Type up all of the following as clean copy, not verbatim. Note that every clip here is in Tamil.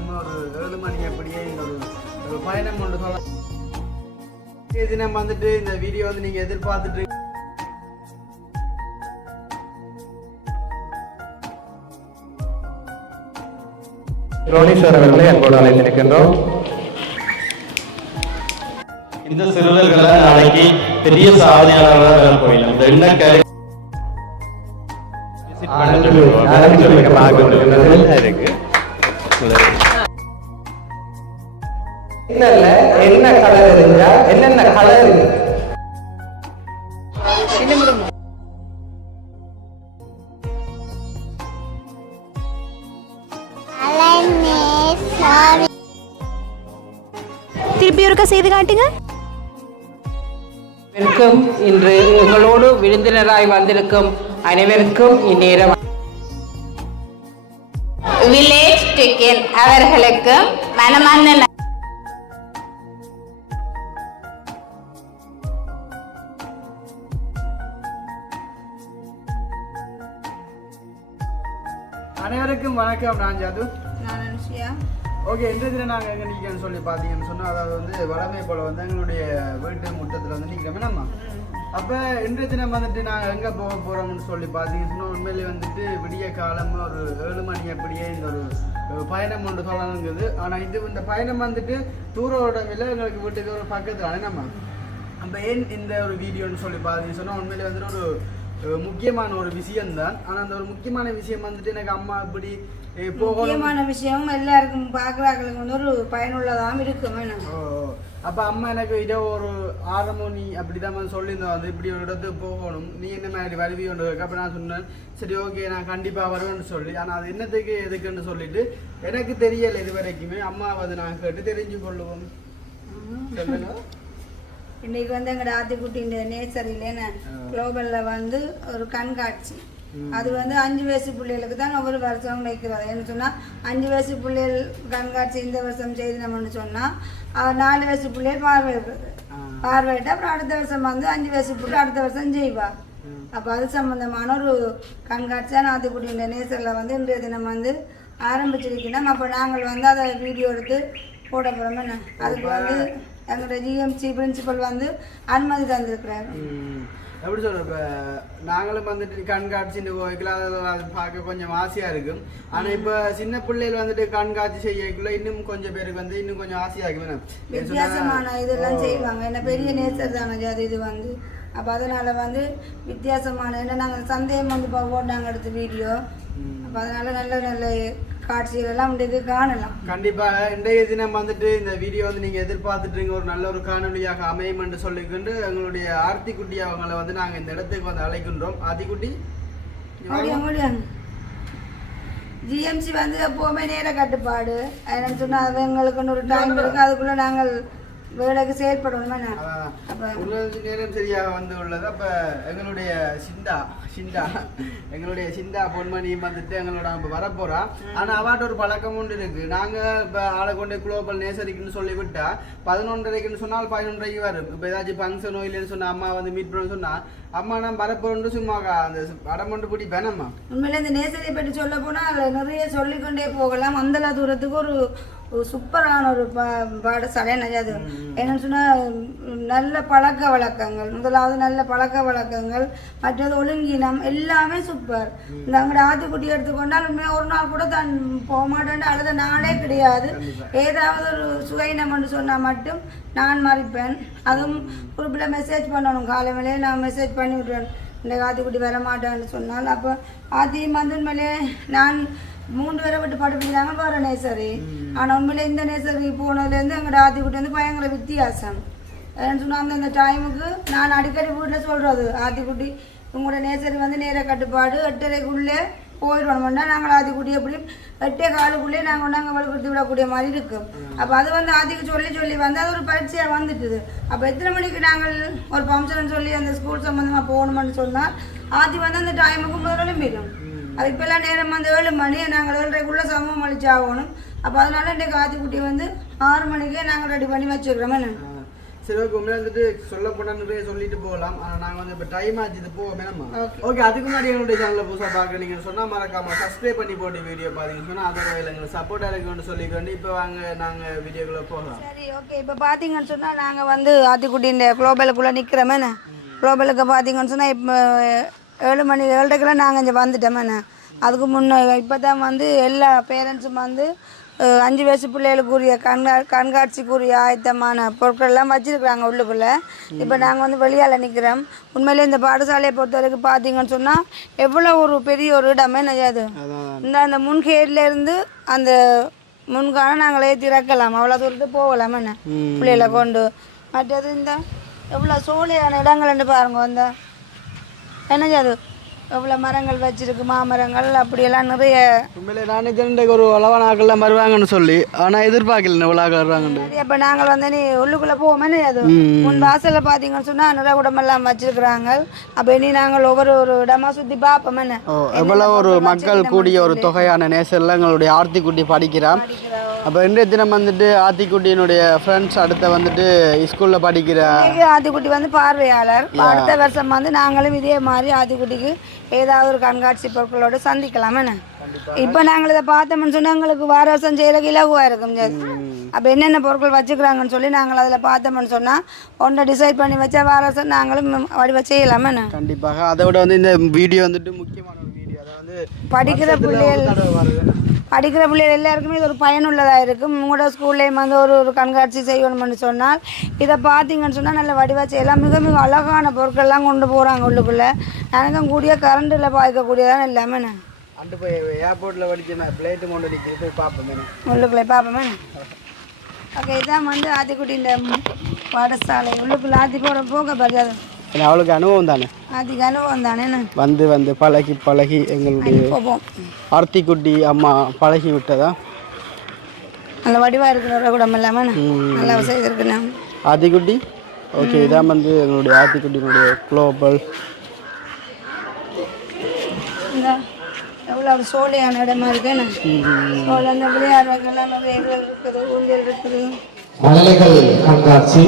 காலமாக ஒரு 7 மணி அப்படியே இந்த ஒரு பயணம் கொண்டு சொல்ல தினம் வந்துட்டு இந்த வீடியோ வந்து நீங்கள் எதிர்பார்த்துட்டு ரோனீஸ்வர் அவர்களை அன்போடு அழைத்திருக்கின்றோம். இந்த சிறுவர்களை நாளைக்கு பெரிய சாதனையாளர்களாக போயிடும். இந்த எண்ணக்கரை என்ன கலர் இருந்தா என்னென்ன கலர் திருப்பி ஒருக்கா செய்து காட்டுங்க. இன்று எங்களோடு விருந்தினராய் வந்திருக்கும் அனைவருக்கும் இந்நேரம் வில்லேஜ் டிக்கெட் அவர்களுக்கு மனமார்ந்த அனைவருக்கும் வணக்கம். நான் ஜாது. நான் அனுஷியா. ஓகே, இந்த தினம் நாங்கள் எங்கே நிற்கிறோன்னு சொல்லி பார்த்தீங்கன்னு சொன்னால், அதாவது வந்து வளமை போல் வந்து எங்களுடைய வீட்டு முற்றத்தில் வந்து நிற்கிறோமே நம்ம. அப்போ இன்றைய தினம் வந்துட்டு நாங்கள் எங்கே போக போகிறோம்னு சொல்லி பார்த்தீங்கன்னு சொன்னால், உண்மையிலே வந்துட்டு விடிய காலமாக ஒரு 7 மணி அப்படியே இந்த ஒரு பயணம் ஒன்று சொல்லணுங்குது. ஆனால் இந்த பயணம் வந்துட்டு தூரோடம் இல்லை, எங்களுக்கு வீட்டுக்கு ஒரு பக்கத்தில் நம்ம. அப்போ ஏன் இந்த ஒரு வீடியோன்னு சொல்லி பார்த்தீங்கன்னு சொன்னால், உண்மையிலே வந்துட்டு ஒரு முக்கியமான ஒரு விஷயம்தான். ஆனால் அந்த ஒரு முக்கியமான விஷயம் வந்துட்டு எனக்கு அம்மா இப்படி முக்கியமான விஷயம் எல்லாருக்கும் பார்க்குறாங்களுக்கு வந்து ஒரு பயனுள்ளதாகவும் இருக்கும். அப்போ அம்மா எனக்கு இதோ ஒரு 6 மணி அப்படிதான் வந்து சொல்லியிருந்தோம், வந்து இப்படி ஒரு இடத்துக்கு போகணும், நீ என்ன மாதிரி வருவி ஒன்று இருக்கு. அப்போ நான் சொன்னேன், சரி ஓகே நான் கண்டிப்பாக வருவேன்னு சொல்லி. ஆனால் அது என்னத்துக்கு எதுக்குன்னு சொல்லிட்டு எனக்கு தெரியலை இது வரைக்குமே. அம்மா வந்து நான் கேட்டு தெரிஞ்சு கொள்ளுவோம். சொல்லுங்க. இன்னைக்கு வந்து எங்களோட ஆத்திக்குட்டி இந்த நேச்சரில் குளோபலில் வந்து ஒரு கண்காட்சி. அது வந்து 5 வயசு பிள்ளைகளுக்கு தான் ஒவ்வொரு வருஷம் வைக்கிறது. என்ன சொன்னால் 5 வயசு பிள்ளைகள் கண்காட்சி இந்த வருஷம் செய்து நம்மன்னு சொன்னால் 4 வயசு பிள்ளைகள் பார்வையிட்டு அப்புறம் அடுத்த வருஷம் வந்து 5 வயசு பிள்ளை அடுத்த வருஷம் செய்வா. அப்போ அது சம்மந்தமான ஒரு கண்காட்சி தான் ஆத்திக்குட்டி இந்த நேச்சரில் வந்து இன்றைய தினம் வந்து ஆரம்பிச்சிருக்கணும். அப்போ நாங்கள் வந்து அதை வீடியோ எடுத்து போட போகிறோமே. அதுக்கு வந்து எங்களோட ஜிஎம்சி பிரின்சிபல் வந்து அனுமதி தந்திருக்கிறாரு. எப்படி சொல்ற, இப்போ நாங்களும் வந்துட்டு கண்காட்சின்னு போய்க்கலாம், அது பார்க்க கொஞ்சம் ஆசையாக இருக்கும். ஆனால் இப்போ சின்ன பிள்ளைகள் வந்துட்டு கண்காட்சி செய்யக்குள்ள இன்னும் கொஞ்சம் பேருக்கு வந்து இன்னும் கொஞ்சம் ஆசையாக இருக்கும். வித்தியாசமான இதெல்லாம் செய்வாங்க. என்ன பெரிய நேச்சர் தானே அது இது வந்து. அப்போ அதனால் வந்து வித்தியாசமான ஏன்னா நாங்கள் சந்தேகம் வந்து போட்டாங்க எடுத்த வீடியோ. அப்போ அதனால் நல்ல நல்ல காட்சிகளெல்லாம் இன்றைக்கு காணலாம். கண்டிப்பாக இன்றைய தினம் வந்துட்டு இந்த வீடியோ வந்து நீங்கள் எதிர்பார்த்துட்டு ஒரு நல்ல ஒரு காணொலியாக அமையும் என்று சொல்லிக்கொண்டு எங்களுடைய ஆர்த்திக்குட்டி அவங்களை வந்து நாங்கள் இந்த இடத்துக்கு வந்து அழைக்கின்றோம். ஆர்த்திக்குட்டி ஜிஎம்சி வந்து எப்போவுமே நேர கட்டுப்பாடு. என்னன்னு சொன்னால் அது எங்களுக்குன்னு ஒரு டைம் இருக்குது, அதுக்குள்ளே நாங்கள் வேலைக்கு செயல்படணுமே. நேரம் சரியாக வந்து உள்ளது. அப்போ எங்களுடைய சிந்தா பொன்மணியும் வந்துட்டு எங்களோட நம்ம வரப்போறா. ஆனால் அவாட்ட ஒரு பழக்கம் உண்டு இருக்கு. நாங்கள் இப்போ ஆளை கொண்டு குளோபல் நேசரிக்குன்னு சொல்லி விட்டா 11:30க்குன்னு சொன்னால் 11:30க்கு வரும். இப்போ ஏதாச்சும் ஃபங்க்ஷனோ இல்லைன்னு சொன்னால் அம்மா வந்து மீட் பண்ண சொன்னால் அம்மா நான் வரப்போறேன்னு சும்மா அந்த அடமண்டு பிடி வேணாம்மா. உண்மையில இந்த நேசரியை பற்றி சொல்ல போனால் நிறைய சொல்லிக்கொண்டே போகலாம். அந்த தூரத்துக்கு ஒரு சூப்பரான ஒரு பாடசாலை அது. என்னன்னு சொன்னால் நல்ல பழக்க வழக்கங்கள், முதலாவது நல்ல பழக்க வழக்கங்கள், மற்றது ஒழுங்கினம் எல்லாமே சூப்பர். இந்த அங்கே ஆத்துக்குட்டி எடுத்துக்கொண்டால் ஒரு நாள் கூட தான் போக மாட்டேன் அழுத நாளே கிடையாது. ஏதாவது ஒரு சுவையினம்னு சொன்னால் மட்டும் நான் மறைப்பேன். அதுவும் குரூப்பில் மெசேஜ் பண்ணணும், காலை மேலே நான் மெசேஜ் பண்ணி விட்றேன் இந்த ஆத்துக்குட்டி வர மாட்டேன்னு சொன்னால். அப்போ ஆத்தியும் வந்து மேலே நான் 3 பேரை விட்டு படிப்பிக்கிறாங்க வேறு நேசரி. ஆனால் உண்மையிலே இந்த நேசரி போனதுலேருந்து எங்களோட ஆத்திக்குட்டி வந்து பயங்கர வித்தியாசம். ஏன்னு சொன்னால் அந்தந்த டைமுக்கு நான் அடிக்கடி வீட்டில் சொல்கிறது, ஆத்திக்குட்டி உங்களோட நேசரி வந்து நேர கட்டுப்பாடு 8:30க்குள்ளே போயிடுவோம்னா நாங்கள் ஆத்திக்குட்டி எப்படியும் 8:15க்குள்ளே நாங்கள் வலுப்படுத்தி விடக்கூடிய மாதிரி இருக்கும். அப்போ அது வந்து ஆத்திக்கு சொல்லி வந்து அது ஒரு பரீட்சையாக வந்துட்டுது. அப்போ எத்தனை மணிக்கு நாங்கள் ஒரு ஃபங்க்ஷன் சொல்லி அந்த ஸ்கூல் சம்மந்தமாக போகணுமென்னு சொன்னால் ஆத்தி வந்து அந்த டைமுக்கு முதல்ல போயிடும். அது இப்போல்லாம் நேரம் வந்து 7 மணி, நாங்கள் 7:30க்குள்ளே சமம் அழிச்சாகணும். அப்போ அதனால இன்றைக்கு ஆத்திக்குட்டி வந்து 6 மணிக்கே நாங்கள் ரெடி பண்ணி வச்சுருக்கிறோமே. சரி ஓகே உண்மையாக வந்துட்டு சொல்ல போனான்னு சொல்லிட்டு போகலாம் ஆனால் நாங்கள் வந்து இப்போ டைம் ஆச்சு இது போவோம் வேணாமா ஓகே அதுக்கு முன்னாடி என்னுடைய சேனலில் புதுசாக பார்க்குறீங்கன்னு சொன்னால் மறக்காம சப்ஸ்கிரைப் பண்ணி போட்டு வீடியோ பார்த்தீங்கன்னு சொன்னால் அதோட எங்களுக்கு சப்போர்ட்டாக இருக்குன்னு சொல்லிக்கொண்டு இப்போ வாங்க நாங்கள் வீடியோக்குள்ளே போகலாம் சரி ஓகே இப்போ பார்த்தீங்கன்னு சொன்னால் நாங்கள் வந்து ஆத்திக்குட்டியின் குளோபலுக்குள்ளே நிற்கிறோமேண்ணே குளோபலுக்கு பார்த்தீங்கன்னு சொன்னால் இப்போ 7 மணி 7:30 நாங்கள் இங்கே வந்துட்டோமேண்ணே அதுக்கு முன்னே இப்போ தான் வந்து எல்லா பேரண்ட்ஸும் வந்து 5 வயசு பிள்ளைகளுக்குரிய கண்காட்சிக்குரிய ஆயத்தமான பொருட்கள் எல்லாம் வச்சுருக்குறாங்க உள்ளுக்குள்ளே. இப்போ நாங்கள் வந்து வெளியால் நிற்கிறோம். உண்மையிலே இந்த பாடசாலையை பொறுத்த வரைக்கும் பார்த்தீங்கன்னு சொன்னால் எவ்வளோ ஒரு பெரிய ஒரு இடமே நினையாது. அந்த முன்கேட்லேருந்து அந்த முன்கான நாங்களே திறக்கலாம், அவ்வளோ தூரத்துக்கு போகலாம் என்ன பிள்ளைகளை கொண்டு. மற்றது இந்த எவ்வளோ சோலையான இடங்கள்னு பாருங்க. அந்த என்னது அது எவ்வளோ மரங்கள் வச்சிருக்கு, மாமரங்கள் அப்படியெல்லாம் நிறைய. உண்மையிலே நானே ஜென்டைக்கு ஒரு அளவான ஆக்கள்லாம் வருவாங்கன்னு சொல்லி ஆனால் எதிர்பார்க்கல இவ்வளோ ஆக்கள் வருவாங்கன்னு. இப்போ நாங்கள் வந்து நீ உள்ளுக்குள்ளே போவோமே அது முன் வாசலில் பார்த்தீங்கன்னு சொன்னால் நிறைய இடமெல்லாம் வச்சிருக்கிறாங்க. அப்போ இனி நாங்கள் ஒவ்வொரு இடமா சுற்றி பார்ப்போமே. எவ்வளோ ஒரு மக்கள் கூடிய ஒரு தொகையான நேசரில் எங்களுடைய ஆர்த்திக்குட்டி படிக்கிறான். அப்போ இன்றைய தினம் வந்துட்டு ஆத்திக்குட்டியினுடைய ஃப்ரெண்ட்ஸ் அடுத்த வந்துட்டு ஸ்கூலில் படிக்கிற ஆத்திக்குட்டி வந்து பார்வையாளர். அடுத்த வருஷம் வந்து நாங்களும் இதே மாதிரி ஆத்திக்குட்டிக்கு ஏதாவது ஒரு கண்காட்சி பொருட்களோடு சந்திக்கலாமே. இப்போ நாங்கள் இதை பார்த்தோம்னு சொன்னால் எங்களுக்கு வார வருஷம் செய்கிறக்கு இலகுவாக இருக்கும். அப்போ என்னென்ன பொருட்கள் வச்சுக்கிறாங்கன்னு சொல்லி நாங்கள் அதில் பார்த்தோம்னு சொன்னால் ஒன்றை டிசைட் பண்ணி வச்சா வார வருஷம் நாங்களும் வடிவ செய்யலாமே. கண்டிப்பாக. அதை விட வந்து இந்த வீடியோ வந்துட்டு முக்கியமான ஒரு வீடியோ. அதாவது படிக்கிற பிள்ளைகள் எல்லாருக்குமே இது ஒரு பயனுள்ளதாக இருக்கும். உங்களோட ஸ்கூல்லேயும் வந்து ஒரு கண்காட்சி செய்யணும்னு சொன்னால் இதை பார்த்தீங்கன்னு சொன்னால் நல்ல வடிவாக செய்யலாம். மிக மிக அழகான பொருட்கள்லாம் கொண்டு போகிறாங்க உள்ளுக்குள்ளே. எனக்கும் கூடிய கரண்டில் பாய்க்கக்கூடியதான் எல்லாமே. அண்டு போய் ஏர்போர்ட்டில் படிச்சு பிளேட்டு கொண்டு நிற்கிது போய் பார்ப்போமே உள்ளுக்குள்ளே பார்ப்போமே. ஓகே இதான் வந்து ஆத்திக்குட்டி இந்த பாடசாலை உள்ளுக்குள்ளே ஆத்தி போக பரியாது. அவளுக்கு அனுபவம் தானே, அதுக்கு அனுபவம் தானே. வந்து வந்து பழகி எங்களுடைய ஆர்த்திக்குட்டி அம்மா பழகி விட்டதா. நல்ல வடிவாக இருக்கிற கூட இல்லாமல் நல்லா செய்திருக்குண்ணா ஆத்திக்குட்டி. ஓகே இதான் வந்து எங்களுடைய ஆத்திக்குட்டியினுடைய குளோபல். இந்த எவ்வளோ ஒரு சோலையான இடமா இருக்குன்னு சோலை அந்த விளையாடுறதுக்கெல்லாம் நிறைய இதுகள் இருக்குது, ஊஞ்சல் இருக்குது. மழலைகள் கண்காட்சி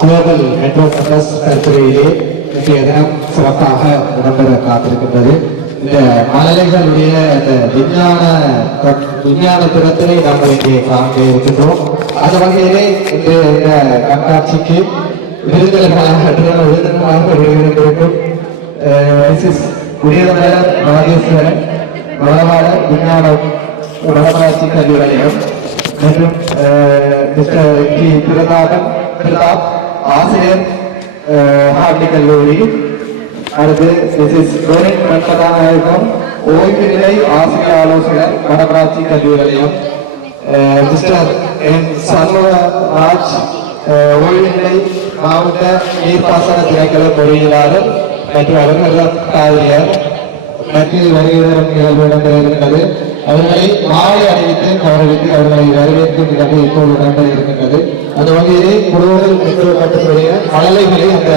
குளோபல் மெட்ரோ கேம்பஸ் கருத்துறையிலே இன்றைய தினம் சிறப்பாக இடம்பெற காத்திருக்கின்றது. இந்த மழலைகளுடைய விஞ்ஞான திறத்தினை நாங்கள் இங்கே காண இருக்கின்றோம். அந்த வகையிலே இன்று இந்த கண்காட்சிக்கு விருந்தினர்களாக வருகின்றிருக்கும் மிஸ்ஸஸ் குடியரசர் ராஜேஸ்வரன் வளவாளர் விஞ்ஞான வளராட்சி கல்வி நிலையம் மற்றும் மிஸ்டர் டி பிரதாப் ஆசிரியர் ஹார்டி கல்லூரி. அடுத்து மிஸ்ஸஸ் டோரின் மன்மதாநாயகம் ஓய்வு நிலை ஆசிரியர் ஆலோசகர் வடமராட்சி கல்வி நிலையம். மிஸ்டர் என் சண்முகராஜ் ஓய்வு நிலை மாவட்ட நீர்ப்பாசன திணைக்கள பொறியியலாளர் மற்றும் அவர்கள் ஆசிரியர் மத்தியில் வருகிற நிகழ்வு இடம்பெற இருக்கின்றது. அவர்களை மாலை அணிவித்து கௌரவித்து அவர்களை வரவேற்கும் நிகழ்வு இப்போது இடம்பெற இருக்கின்றது. அந்த வகையிலே குழுவில் கட்டுக்கூடிய மழலைகளை அந்த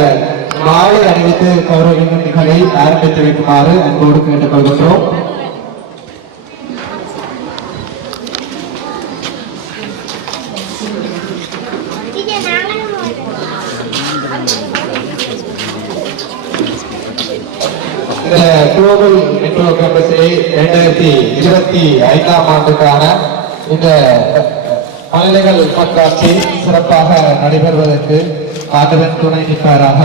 மாலை அணிவித்து கௌரவிக்கும் நிகழ்வை ஆரம்பித்து வைக்குமாறு அன்போடு கேட்டுக்கொள்கின்றோம். இந்த குளோபல் மெட்ரோ கேம்பஸிலே 2025ஆம் ஆண்டுக்கான இந்த மழலைகள் கண்காட்சி சிறப்பாக நடைபெறுவதற்கு ஆண்டவன் துணை நிற்பாராக.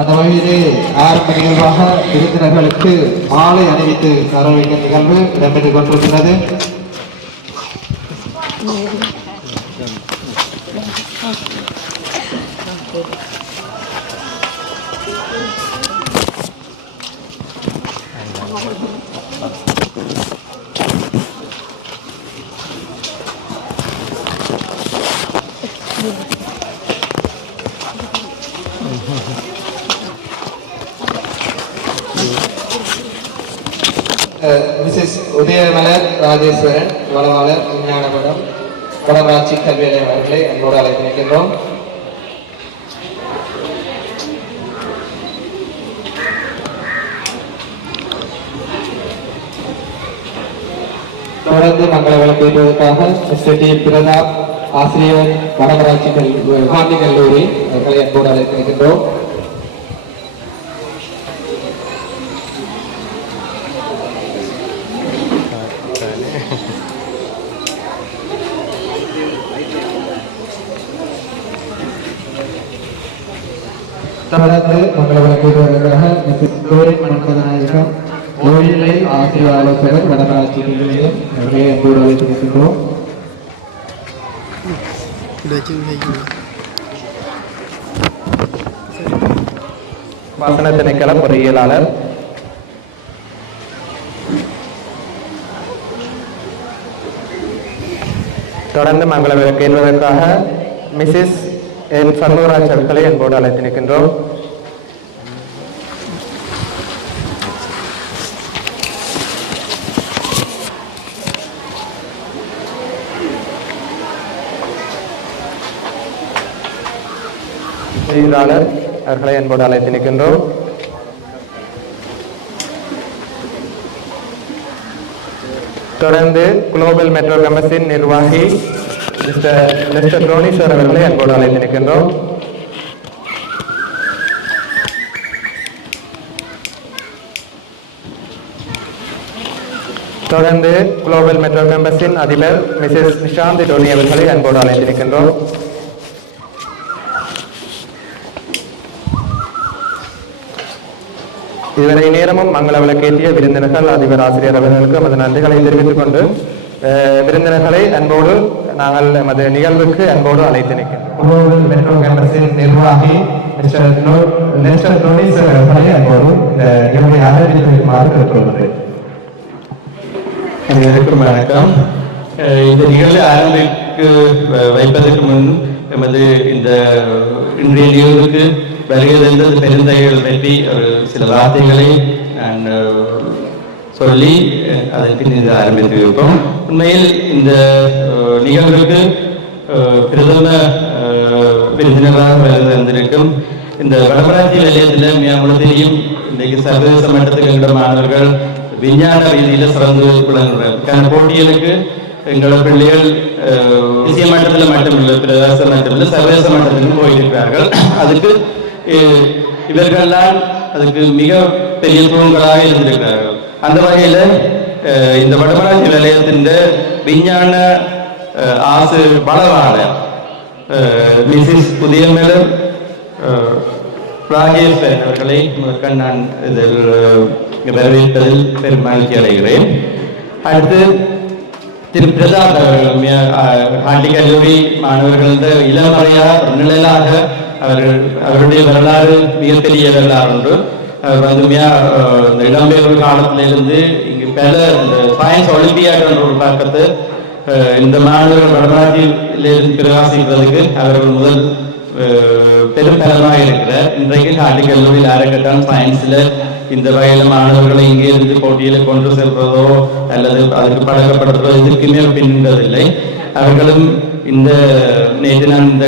அந்த வகையிலே ஆரம்ப நிகழ்வாக விருந்தினர்களுக்கு மாலை அணிவித்து கௌரவிக்கும் நிகழ்வு இடம்பெற்றுக் கொண்டிருக்கிறது. மிஸ்ஸஸ் உதயமலர் ராஜேஸ்வரன் வளவாளர் விஞ்ஞான மடம் வடமராட்சி கல்வி நிலையம் அவர்களை அன்போடு அழைத்து நிற்கின்றோம். தொடர்ந்து மங்கள விளக்கேற்றுவதற்காக மிஸ்டர் டி பிரதாப் ஆசிரியர் வடமராட்சி காந்தி கல்லூரி அவர்களை அன்போடு அழைத்திருக்கின்றோம். தொடர்ந்து மங்களவரக்கூறுவதற்காக மிஸ்ஸஸ் டோரின் மன்மதநாயகம் ஓய்நிலை ஆசிரியர் ஆலோசகர் வடமராட்சி நிலையம் அவர்களை அன்போடு அழைத்திருக்கின்றோம். வாசன திணைக்கள பொறியியலாளர் தொடர்ந்து மங்கள விளக்கு என்பதற்காக மிஸ்ஸஸ் என் சண்முகராஜ் அவர்களை அன்போடு அழைத்து நிற்கின்றோம். செய்தியாளர் அவர்களை அன்போடு அழைத்து நிற்கின்றோம். தொடர்ந்து குளோபல் மெட்ரோ கேம்பஸின் நிர்வாகி மிஸ்டர் ரோனிஸ்வர் அவர்களை அன்போடு அழைத்து நிற்கின்றோம். தொடர்ந்து குளோபல் மெட்ரோ கேம்பஸின் அதிபர் மிஸ்ஸஸ் நிஷாந்தி டோனி அவர்களை அன்போடு அழைத்து நிற்கின்றோம். இதுவரை நேரமும் மங்கள விளக்கேற்றிய விருந்தினர்கள் அதிபர் ஆசிரியர் அவர்களுக்கு நமது நன்றிகளை தெரிவித்துக் கொண்டு விருந்தினர்களை அன்போடு நாங்கள் நமது நிகழ்வுக்கு அன்போடு அழைத்து நிற்கின்றோம். மெட்ரோ கேம்பஸின் நிர்வாகி மிஸ்டர் டோனிஸ்வர் அவர்களை அன்போடு இந்த நிகழ்வை ஆரம்பித்திருக்குமாறு கேட்டுக்கொள்கிறேன். அனைவருக்கும் வணக்கம். இந்த நிகழ்வை ஆரம்பிக்கு வைப்பதற்கு முன் எமது இந்த இன்றைய நிகழ்வுக்கு வருகிறது பெருந்தகைகள் பற்றி ஒரு சில வார்த்தைகளை நான் சொல்லி அதன் பின் இது ஆரம்பித்து வைப்போம். உண்மையில் இந்த நிகழ்வுக்கு பிரதம விருந்தினராக வந்திருக்கும் இந்த வடமராட்சி நிலையத்தில் மிகவும் தெரியும். இன்றைக்கு சர்வதேச மட்டத்துக்கு எங்களோட மாணவர்கள் விஞ்ஞான ரீதியில் சிறந்து விளங்குகிறார். போட்டிகளுக்கு எங்களோட பிள்ளைகள் தேசிய மட்டத்தில் மட்டுமில்லை, பிரதேச மட்டத்தில் சர்வதேச மட்டத்திலும் போயிருக்கிறார்கள். அதுக்கு இவர்கள்லாம் அதுக்கு மிக பெரிய தூண்களாக இருந்திருக்கிறார்கள். அந்த வகையில் இந்த வடமராட்சி நிலையத்தின் விஞ்ஞான ஆசு பலவாளர் மிஸ்ஸஸ் புதியமேலர் ராஜேஷ் அவர்களை முதற்கண் நான் இதில் வரவேற்பதில் பெரும் மகிழ்ச்சி அடைகிறேன். அடுத்து திரு பிரதாப் அவர்கள் ஹாண்டி கல்லூரி மாணவர்களது இளமறையார் நிழலாக அவருடைய வரலாறு மிகப்பெரிய வரலாறு ஒன்று. அவர் வந்து இந்த இடம்பெயர்வு காலத்திலிருந்து இங்கு பல இந்த சயின்ஸ் ஒலிம்பியாட் என்ற ஒரு பக்கத்து இந்த மாணவர்கள் வடமராட்சியிலிருந்து பிரகாசிக்கிறதுக்கு அவர்கள் முதல் பெரும் பலமாக இருக்கிறார். இன்றைக்கு ஹாண்டி கல்லூரியில் அறக்கட்டான் சயின்ஸில் இந்த வகையில் மாணவர்களை இங்கே இருந்து போட்டியில் கொண்டு செல்வதோ அல்லது அதுக்கு பழக்கப்படுறதோ இதுக்குமே பின்னின்றதில்லை. அவர்களும் இந்த நேற்று நான் இந்த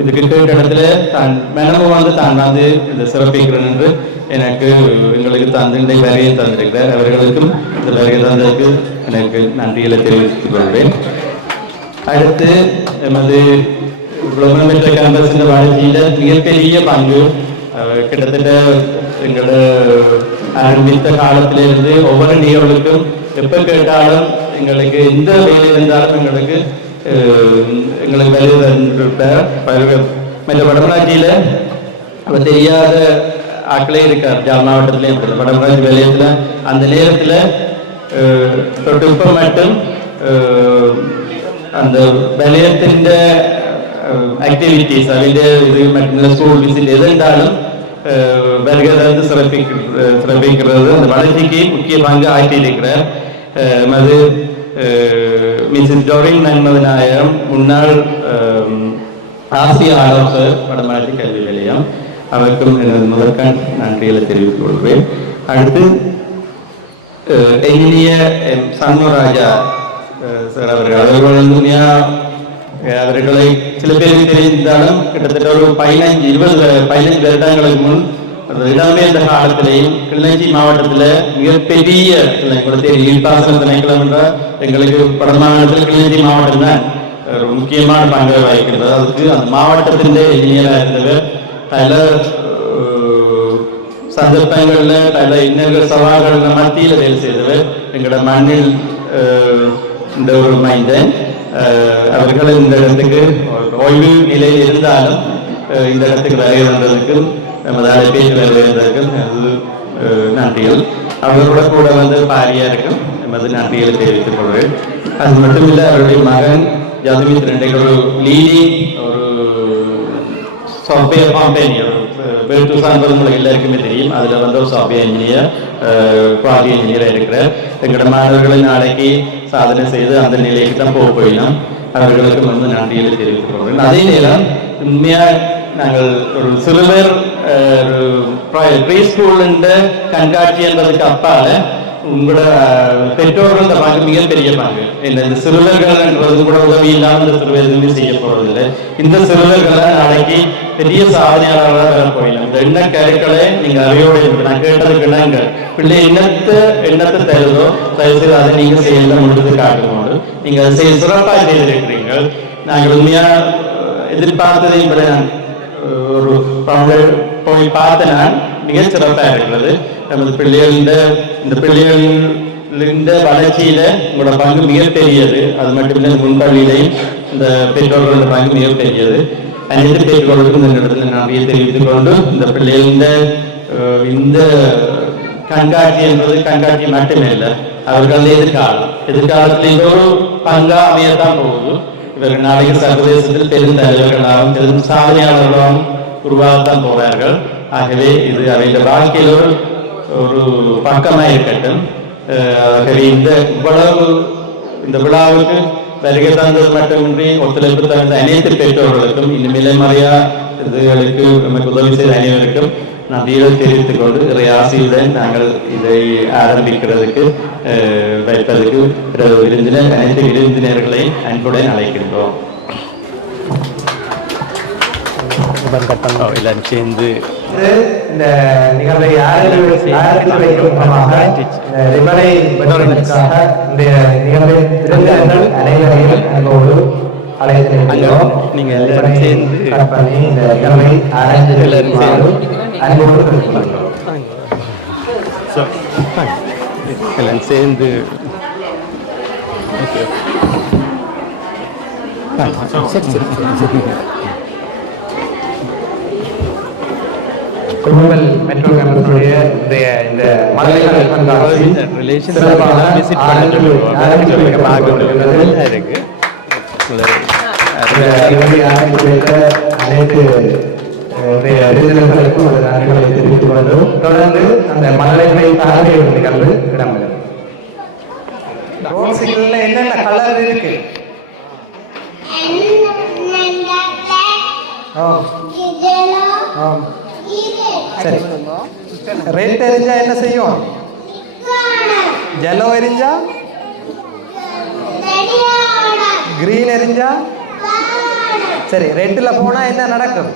இதுக்கு கேட்ட இடத்துல தான் மனமும் வந்து தான் வந்து இந்த சிறப்பிக்கிறேன் என்று எனக்கு எங்களுக்கு தந்து இந்த வருகையை தந்திருக்கிறார். அவர்களுக்கும் இந்த வருகை தந்ததுக்கு எனக்கு நன்றிகளை தெரிவித்துக் கொள்வேன். அடுத்து எமது குளோபல் மெட்ரோ கேம்பஸின் வளர்ச்சியில் மிகப்பெரிய பங்கு கிட்டத்தட்ட எங்களோட ஆரம்பித்த காலத்திலிருந்து ஒவ்வொரு நிகழ்வுக்கும் எப்போ கேட்டாலும் எங்களுக்கு எந்த வேலை இருந்தாலும் எங்களுக்கு வேலை தந்துட்டார். மற்ற வடமராட்சியில் அவர் தெரியாத ஆட்களே இருக்கார். ஜால் மாவட்டத்திலையும் வடமராட்சி நிலையத்தில் அந்த நேரத்தில் தொட்டு மட்டும் அந்த நிலையத்தின் ஆக்டிவிட்டீஸ் അതിൻ്റെ ഇത് മറ്റുള്ള സ്കൂൾ വിസിറ്റ് എതുണ്ടാലും வருகிறது சிறப்பிக்கிறது அந்த வளர்ச்சிக்கு முக்கிய பங்கு ஆற்றியிருக்கிறார். அது மிஸ்ஸஸ் டோரின் மன்மதநாயகம் முன்னாள் ஆசிய ஆலோசகர் வடமராட்சி கல்வி நிலையம், அவருக்கும் முதற்கண் நன்றிகளை தெரிவித்துக் கொள்வேன். அடுத்து எண்ணிய சண்முகராஜா சார் அவர்களை சில பேருக்கு தெரிந்தாலும் கிட்டத்தட்ட ஒரு 15 வருடங்களுக்கு முன் இடமே இந்த காலத்திலேயும் கிளிநொச்சி மாவட்டத்தில் மிகப்பெரிய திணைக்களம் என்ற எங்களுக்கு வடமாநிலத்தில் கிளிநொச்சி மாவட்டம் தான் ஒரு முக்கியமான பங்கை வகிக்கின்றது. அதுக்கு அந்த மாவட்டத்திൻ്റെ என்ஜினியராக இருந்தவர் பல சந்தர்ப்பங்களில் பல இன்னல்கள் சவால்கள் மத்தியில் வேலை செய்தவர் எங்களோட மண்ணில் இந்த ஒரு மைந்தன். அவர்கள் இந்த இடத்துக்கு ஓய்வு நிலையில் இருந்தாலும் இந்த இடத்துக்கு வருகிறதுக்கு நமது அழைப்பேற்று வருகிறதற்கு அது நன்றிகள். அவர்களோட கூட வந்து பாரியாருக்கும் நமது நன்றிகளை தெரிவித்துக் கொள்வேன். அது மட்டும் இல்லை, அவருடைய மகன் ஜாதுமித் ரெண்டைக்கு ஒரு லீடிங் ஒரு சாஃப்ட்வேர் கம்பெனி பேட்டு சார்ந்தது உங்களுக்கு எல்லாருக்குமே தெரியும். அதில் வந்து ஒரு சாஃப்ட்வேர் இன்ஜினியர் குவாலிட்டி இன்ஜினியராக இருக்கிறார். எங்களோட மாணவர்களை நாளைக்கு சாதனை செய்து அந்த நிலைக்கு தான் போயிடலாம். அவர்களுக்கு வந்து நன்றிகளை தெரிவித்துக் கொள்கிறேன். அதே நேரம் உண்மையாக நாங்கள் ஒரு சிறுவர் ப்ரீ ஸ்கூலுன்ற கண்காட்சி என்பதுக்கு அப்பால உங்களோட பெற்றோர்கள் இந்த பங்கு மிகப்பெரிய பங்கு. இந்த சிறுவர்கள் என்றது கூட உதவி இல்லாமல் இந்த சிறுவர் எதுவுமே செய்ய போறதில்லை. இந்த சிறுவர்களை நாளைக்கு பெரிய சாதனையாளர்களாக வர போயிடலாம். இந்த எண்ண கருக்களை நீங்க அறிவோடு நான் கேட்டதுக்குன்னா இங்க பிள்ளை எண்ணத்தை தருதோ தயவு செய்து அதை நீங்க செயல முடித்து காட்டுவோடு நீங்க அதை சிறப்பாக செய்திருக்கிறீங்க. நாங்கள் உண்மையா எதிர்பார்த்ததையும் விட ஒரு போய் பார்த்த நான் மிக சிறப்பாக இருக்கிறது. நமது இந்த பிள்ளைகளின் வளர்ச்சியில உங்களோட பங்கு மிக பெரியது. அது மட்டுமில்லை, முன்பள்ளியிலையும் இந்த பெற்றோர்களோட பங்கு மிக பெரியது. அனைத்து பெற்றோர்களுக்கும் இந்த இடத்துல நன்றியை தெரிவித்துக் கொண்டு இந்த பிள்ளைகளின் இந்த கண்காட்சி என்பது கண்காட்சி மட்டுமே இல்லை, அவர்கள் எதிர்காலத்தில் இந்த ஒரு பங்கா அமையத்தான் போகுது. இவர்கள் நாளைக்கு சர்வதேசத்தில் பெரும் தலைவர்களாகவும் பெரும் சாதனையாளர்களாகவும் உருவாகத்தான் போவார்கள். ஆகவே இது அவருடைய வாழ்க்கையில் ஒரு பக்கமாக இருக்கட்டும். ஆகவே இந்த விழாவுக்கு வருகை தந்தது மட்டுமின்றி ஒத்துழைப்பு தந்த அனைத்து பெற்றோர்களுக்கும் இனிமேல் மறையா இதுகளுக்கு நமக்கு உதவி செய்த அனைவருக்கும் நன்றியை தெரிவித்துக் கொண்டு ஆசையுடன் நாங்கள் இதை ஆரம்பிக்கிறதுக்கு வைப்பதற்கு அனைத்து விருந்தினர்களை அன்புடன் அழைக்கின்றோம். எல்லாரும் சேர்ந்து இந்த நிகழ்வை அனைவரையும் அன்போடு அழைத்திருக்கிறோம். நீங்க எல்லாரும் சேர்ந்து இந்த நிகழ்வை அன்போடு எல்லாம் சேர்ந்து கும்பல் மெட்ரோ கேம்பஸுடைய இந்த மலைகள் கண்காட்சி சிறப்பாக அனைத்து விருந்தினர்களுக்கும் ஒரு நன்றிகளை தெரிவித்துக் கொண்டோம். தொடர்ந்து அந்த மலைகளை பார்வையிடும் நிகழ்வு இடம்பெறும். ரோட் சிக்னல்ல என்னென்ன கலர் இருக்கு? சரி, ரெட் எரிஞ்சா என்ன செய்யும்? ஜெல்லோ எரிஞ்சா? கிரீன் எரிஞ்சா? சரி, ரெட்ல போனா என்ன நடக்கும்?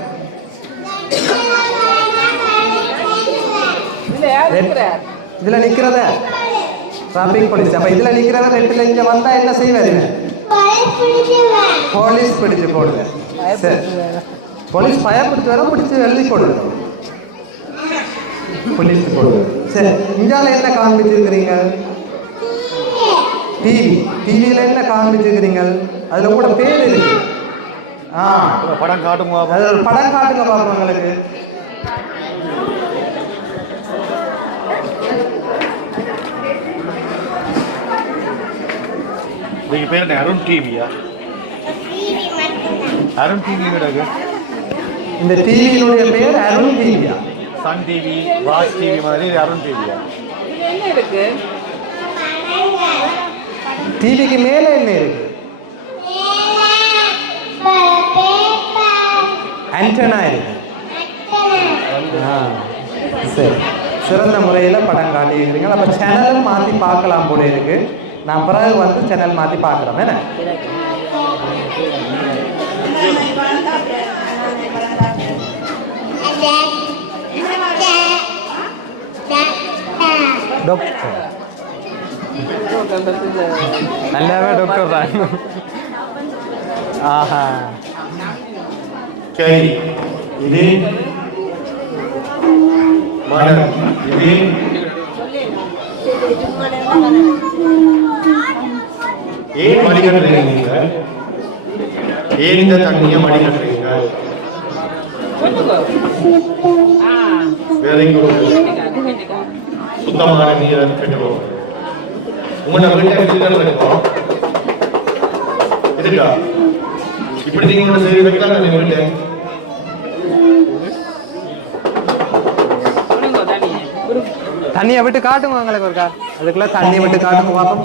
இதுல நிக்கிறத டிராபிக் போலீஸ். அப்ப இதுல நிக்கிறத ரெட்ல இங்க வந்தா என்ன செய்வாரு? போலீஸ் பிடிச்சு போடுங்க. சரி, போலீஸ் பயப்படுத்து வர பிடிச்சி எழுதி போடுங்க. போலீஸ் போடுங்க. சரி, இந்தியால என்ன காண்பிச்சிருக்கிறீங்க? டிவியில என்ன காண்பிச்சிருக்கிறீங்க? அதுல கூட பேர் இருக்கு. படம் காட்டுங்க. படம் காட்டுங்க பாப்போம் உங்களுக்கு. இதுக்கு பேர் என்ன? அருண் டிவியா? அருண் டிவி கிடையாது. இந்த டிவியினுடைய பேர் அருண் டிவியா? சன் டிவி, வாஸ் டிவி மாதிரி அருண் டிவியா? என்ன இருக்கு? டிவிக்கு மேல என்ன இருக்கு? ஆண்டனா இருக்கு. சரி, சிறந்த முறையில் படம் காட்டியிருக்கிறீங்க. அப்போ சேனலும் மாற்றி பார்க்கலாம் போல இருக்கு. நான் பிறகு வந்து சேனல் மாற்றி பார்க்குறோம். என்ன டாக்டர் நல்லாவே டாக்டர் தான். ஆஹா கேரி இது மலர் இது ஏன் மடிக்கட்டுறீங்க நீங்க? ஏன் இந்த தண்ணியை மடிக்கட்டுறீங்க? Very good. சுத்தமான நீரை பெற்றுவோம். உங்களோட வீட்டை ஃபில்டர் இருக்கும் இருக்கா? இப்படி நீங்க செய்து வைக்கலாம் தானே வீட்டை? தண்ணியை விட்டு காட்டுங்க எங்களுக்கு ஒருக்கா. அதுக்குள்ள தண்ணியை விட்டு காட்டுங்க பார்ப்போம்.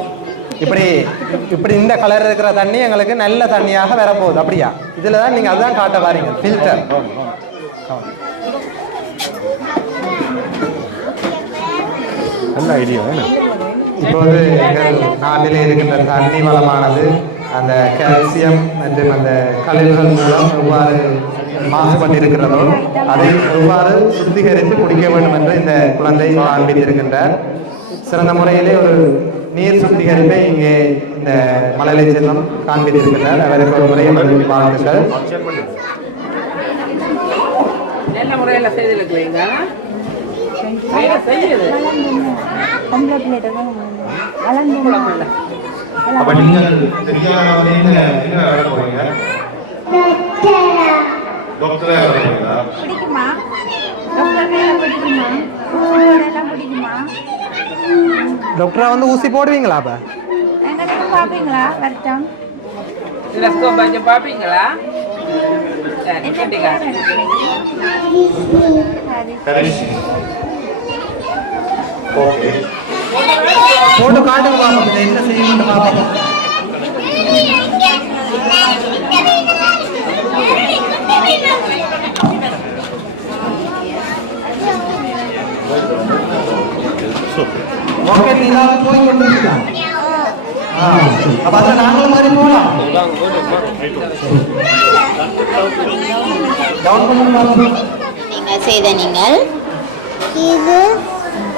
இப்படி இப்படி இந்த கலர் இருக்கிற தண்ணி எங்களுக்கு நல்ல தண்ணியாக வரப்போகுது. அப்படியா? இதுல தான் நீங்க அதுதான் காட்ட பாருங்க, ஃபில்டர். நல்ல ஐடியா. இப்போது எங்கள் நாட்டிலே இருக்கின்ற தண்ணி வளமானது அந்த கால்சியம் மற்றும் அந்த கழிவுகள் மூலம் எவ்வாறு மாசுபட்டிருக்கிறதோ அதை எவ்வாறு சுத்திகரித்து குடிக்க வேண்டும் என்று இந்த குழந்தை காண்பித்திருக்கின்றார். சிறந்த முறையிலே ஒரு நீர் சுத்திகரிப்பை இங்கே இந்த மழலை செல்வம் காண்பித்திருக்கின்றார். அவருக்கு ஒரு முறையை வாழ்த்துக்கள். நல்ல முறையில் செய்திருக்கீங்க. அப்ப நீங்க தெரியாதவங்க என்ன வேலை போறீங்க? டாக்டரா வரீங்களா? பிடிக்குமா? டாக்டர் பிடிக்குமா? பிடிக்குமா? டாக்டரா வந்து ஊசி போடுவீங்களா? அப்ப எங்களுக்கு பார்ப்பீங்களா? வரட்டும். டெலஸ்கோப் வச்சு பார்ப்பீங்களா? சரி, கண்டிப்பா. சரி. ஓகே. போட்டு காட்டுங்க பாப்போம். என்ன செய்யணும் பாப்போம். ஓகே, நீங்க போய் கொண்டிருக்கலாம். அப்ப அத நாங்களும் மாதிரி போலாம். நீங்க செய்த நீங்கள் இது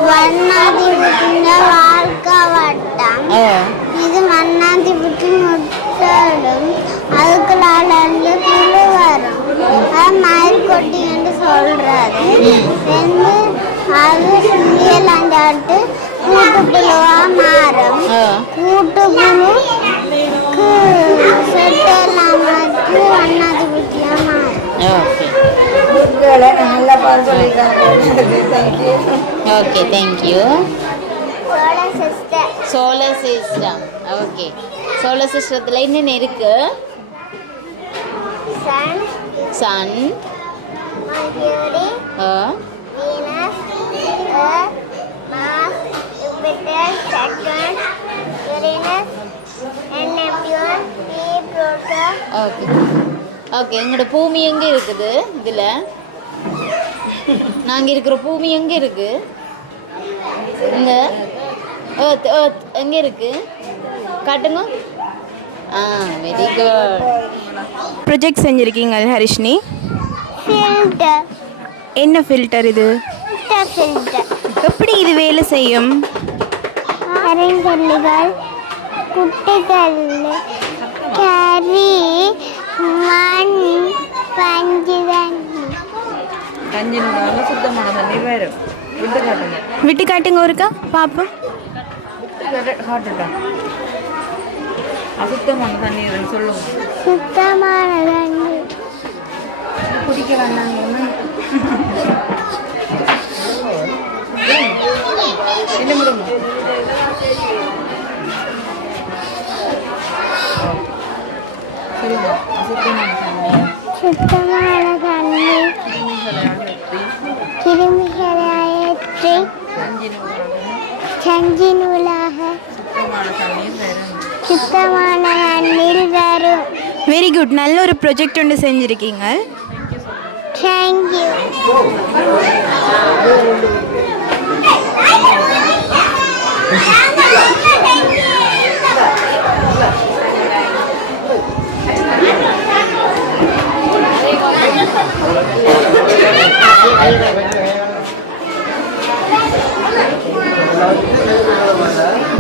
வண்ணாதிபத்தின வாழ்க்கை வட்டம். இது வண்ணாதிபத்தி முட்டடும் அதுக்குள்ளால புழு வரும். அது மயில் கொட்டி என்று சொல்றாரு. அது சுழியலாண்டாட்டு கூட்டுப்புழுவா மாறும். கூட்டுப்புழு செட்டெல்லாமக்கு வண்ணாதிபத்தியா மாறும். நல்லா பால் சொல்லியிருக்காங்க. Okay, thank you. Solar system. Solar system. Okay, solar சிஸ்டத்தில் என்னென்ன இருக்கு? Sun, sun, Mercury, Venus, Earth, Mars, Jupiter, Saturn, Uranus, Neptune, Pluto. Okay okay. எங்களோட பூமி எங்கே இருக்குது? இதில் நாங்கள் இருக்கிற பூமி எங்கே இருக்கு? இந்த ஏர்த் ஏர்த் எங்கே இருக்கு? காட்டுங்க. Very good. ப்ரொஜெக்ட் செஞ்சுருக்கீங்க ஹரிஷ்னி. ஃபில்டர். என்ன ஃபில்டர் இது? ஃபில்டர். எப்படி இது வேலை செய்யும்? கருங்கல்லுகள், குட்டிகள், கறி, மண், பஞ்சு தண்ணி சுத்தமான தண்ணி வரும். விட்டு காட்டுங்க. விட்டு காட்டுங்க ஒருக்கா பாப்போம். காட்டுட்டா அசுத்தமான தண்ணீர் சொல்லுங்க. சுத்தமான தண்ணி குடிக்க வேண்டாம். என்ன முடியும்? சொல்லுங்க. அசுத்தமான தண்ணி. சுத்தமான தண்ணி கிருமிகளை அகற்றி சஞ்சி நூலாக சுத்தமான தண்ணீர் வரும். Very good. நல்ல ஒரு ப்ரொஜெக்ட் ஒன்று செஞ்சுருக்கீங்க. தேங்க்யூ.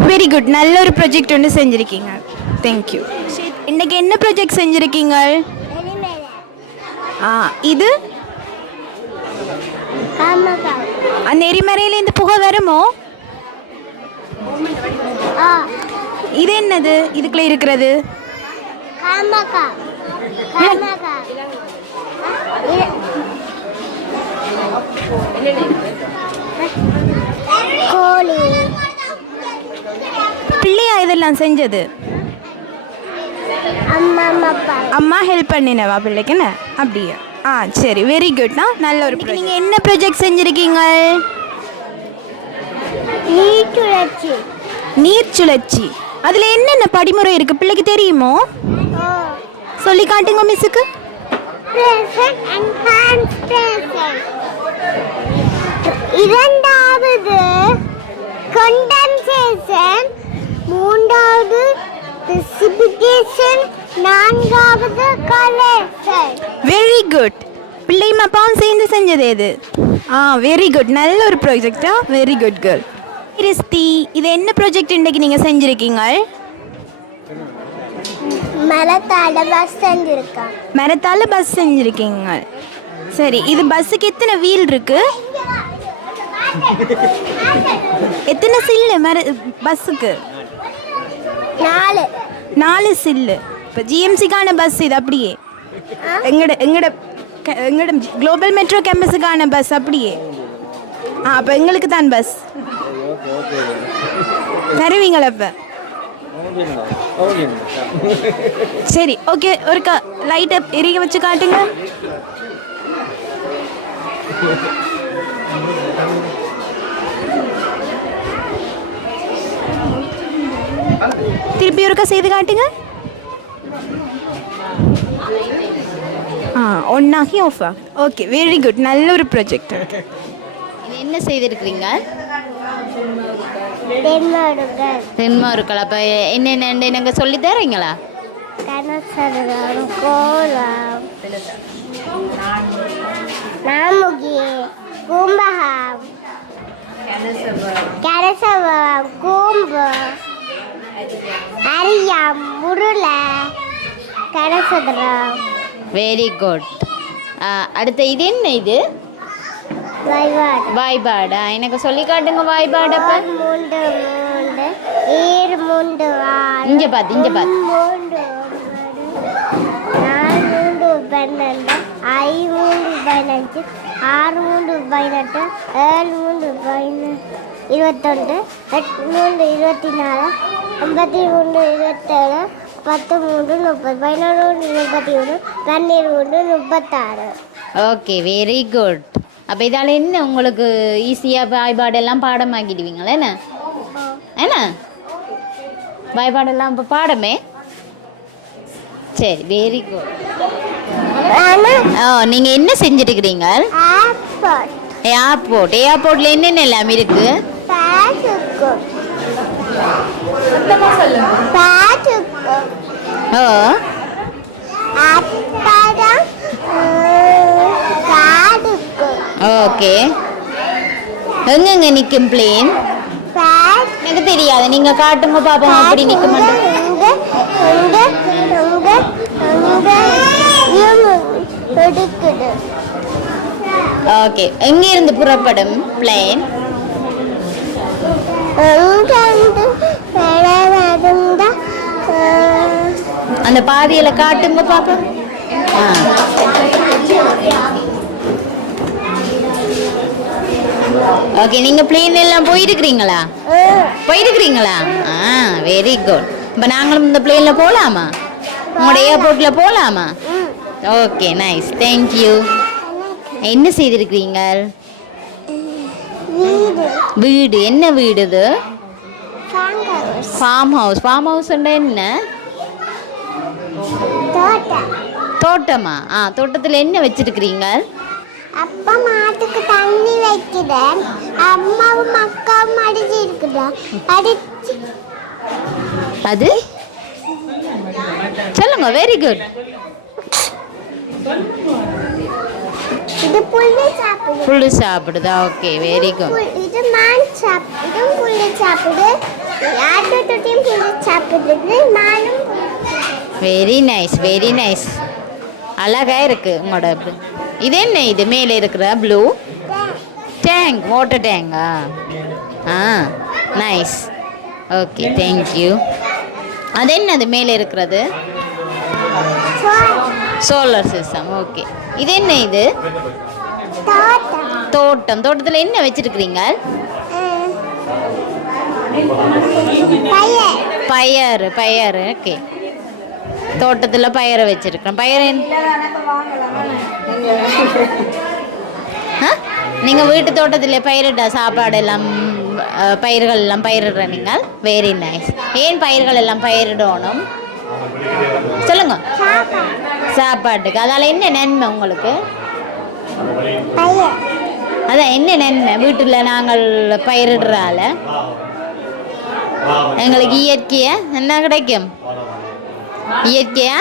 Very good. நல்ல ஒரு ப்ரொஜெக்ட் ஒன்று செஞ்சுருக்கீங்க. தேங்க்யூ. இன்னைக்கு என்ன ப்ராஜெக்ட் செஞ்சுருக்கீங்க? இது அந்த எரிமறையில இந்த புகை வருமோ? இது என்னது இதுக்குள்ள இருக்கிறது? பிள்ளையா இதெல்லாம் செஞ்சது? அம்மா ஹெல்ப் பண்ணினவா பிள்ளைக்குன்னு? அப்படியா? சரி, வெரி குட்னா. நல்ல ஒரு நீங்கள் என்ன ப்ராஜெக்ட் செஞ்சுருக்கீங்க? நீர் சுழற்சி. அதில் என்னென்ன படிமுறை இருக்குது பிள்ளைக்கு தெரியுமோ? சொல்லி காட்டுங்க மிஸ்ஸுக்கு. இரண்டாவது கண்டென்சேஷன், மூன்றாவது precipitation, நான்காவது கலெக்ஷன். Very good. பிள்ளையும் அப்பாவும் சேர்ந்து செஞ்சது இது. Very good. நல்ல ஒரு ப்ராஜெக்டா. Very good girl. கிறிஸ்தி, இது என்ன ப்ராஜெக்ட் இன்றைக்கு நீங்கள் செஞ்சுருக்கீங்க? மரத்தால பஸ் செஞ்சிருக்கேன். மரத்தால பஸ் செஞ்சுருக்கீங்க. சரி, இது பஸ்ஸுக்கு எத்தனை வீல் இருக்கு? எத்தனை சில்லு பஸ்ஸுக்கு? 4 சில்லு. இப்போ ஜிஎம்சிக்கான பஸ் இது அப்படியே? எங்கட குளோபல் மெட்ரோ கேம்பஸுக்கான பஸ் அப்படியே? அப்போ எங்களுக்கு தான் பஸ் தருவீங்களா? இப்போ சரி, ஓகே. ஒரு லைட்டை எரிய வச்சு காட்டுங்க. திருப்பி ஒருக்கா செய்து காட்டுங்க. ஒன்னாகி ஆஃப் ஆகுது. Okay, very good. நல்ல ஒரு ப்ராஜெக்ட். இது என்ன செய்திருக்கிறீங்க? தென்மாருக்கள். அப்போ என்னென்ன எனக்கு சொல்லி தரீங்களா? கனசரம், கோலம், நாமுகி, கும்பகம், கரசவம், கூம்பு, அரியம், உருளை, கனசதுரம். Very good. அடுத்த இது என்ன? இது வாய்பாடா? எனக்கு சொல்லி காட்டுங்க வாய்பாடு. அப்ப இங்க பாத்து 4 3 12 5 3 15 6 3 18 7 3 21 8 3 24 9 3 27 10 3 30 11 21 12 36. Okay, very good. அப்போ இதால் என்ன உங்களுக்கு ஈஸியாக வாய்பாடெல்லாம் பாடமாக்கிடுவீங்களா? என்ன வாய்பாடெல்லாம் இப்போ பாடமே? சரி, வெரி குட். நீங்கள் என்ன செஞ்சுட்டுக்கிறீங்க? ஏர்போர்ட்டில் என்னென்ன எல்லாம் இருக்கு? ஓகே. எங்கெங்க நிற்கும் பிளேன்? எனக்கு தெரியாது, நீங்க காட்டுங்க பாப்போம். அப்படி நிற்க மாட்டோம். ஓகே, எங்க இருந்து புறப்படும் பிளேன்? அந்த பாதியில காட்டுங்க பாப்போம். ஓகே, நீங்க பிளேன் எல்லாம் போயிருக்கிறீங்களா? Very good. இப்போ நாங்களும் இந்த பிளேன்ல போகலாமா? உங்களோட ஏர்போர்ட்ல போகலாமா? Okay, nice, thank you. என்ன செய்திருக்கிறீங்க? வீடு. என்ன வீடு இது? Farm house. ஃபார்ம் ஹவுஸ் என்ன? தோட்டமா? தோட்டத்தில் என்ன வச்சிருக்கிறீங்க? அப்பா மாட்டுக்கு தண்ணி வைக்கிறேன். அம்மாவும் அக்காவும் அடிச்சு இருக்குதா? அடிச்சு அது சொல்லுங்க. Very good. இது புல்லு சாப்பிடுதா? Okay, very good. இது மான் சாப்பிடுது. புல்லு சாப்பிடுது. யார்கிட்டயும் புல்லு சாப்பிடுது. மானும் வெரி நைஸ் வெரி நைஸ். அழகாக இருக்கு உங்களோட. இது என்ன இது மேலே இருக்கிற ப்ளூ டேங்க்? வாட்டர் டேங்கா? ஆ நைஸ். Okay thank you. அது என்னது மேலே இருக்கிறது? Solar system. ஓகே. இது என்ன இது? தோட்டம். தோட்டத்தில் என்ன வச்சிருக்கிறீங்க? பயறு. பயறு. ஓகே. தோட்டத்தில் பயறை வச்சிருக்கேன். பயறு நீங்கள் வீட்டு தோட்டத்தில் பயிரிட்ட சாப்பாடு எல்லாம் பயிர்கள் எல்லாம் பயிரிடுற நீங்கள்? Very nice. ஏன் பயிர்கள் எல்லாம் பயிரிடணும் சொல்லுங்க? சாப்பாட்டுக்கு. அதால் என்ன நன்மை உங்களுக்கு? அதான் என்ன நன்மை? வீட்டில் நாங்கள் பயிரிடுறால எங்களுக்கு இயற்கையா என்ன கிடைக்கும்? இயற்கையா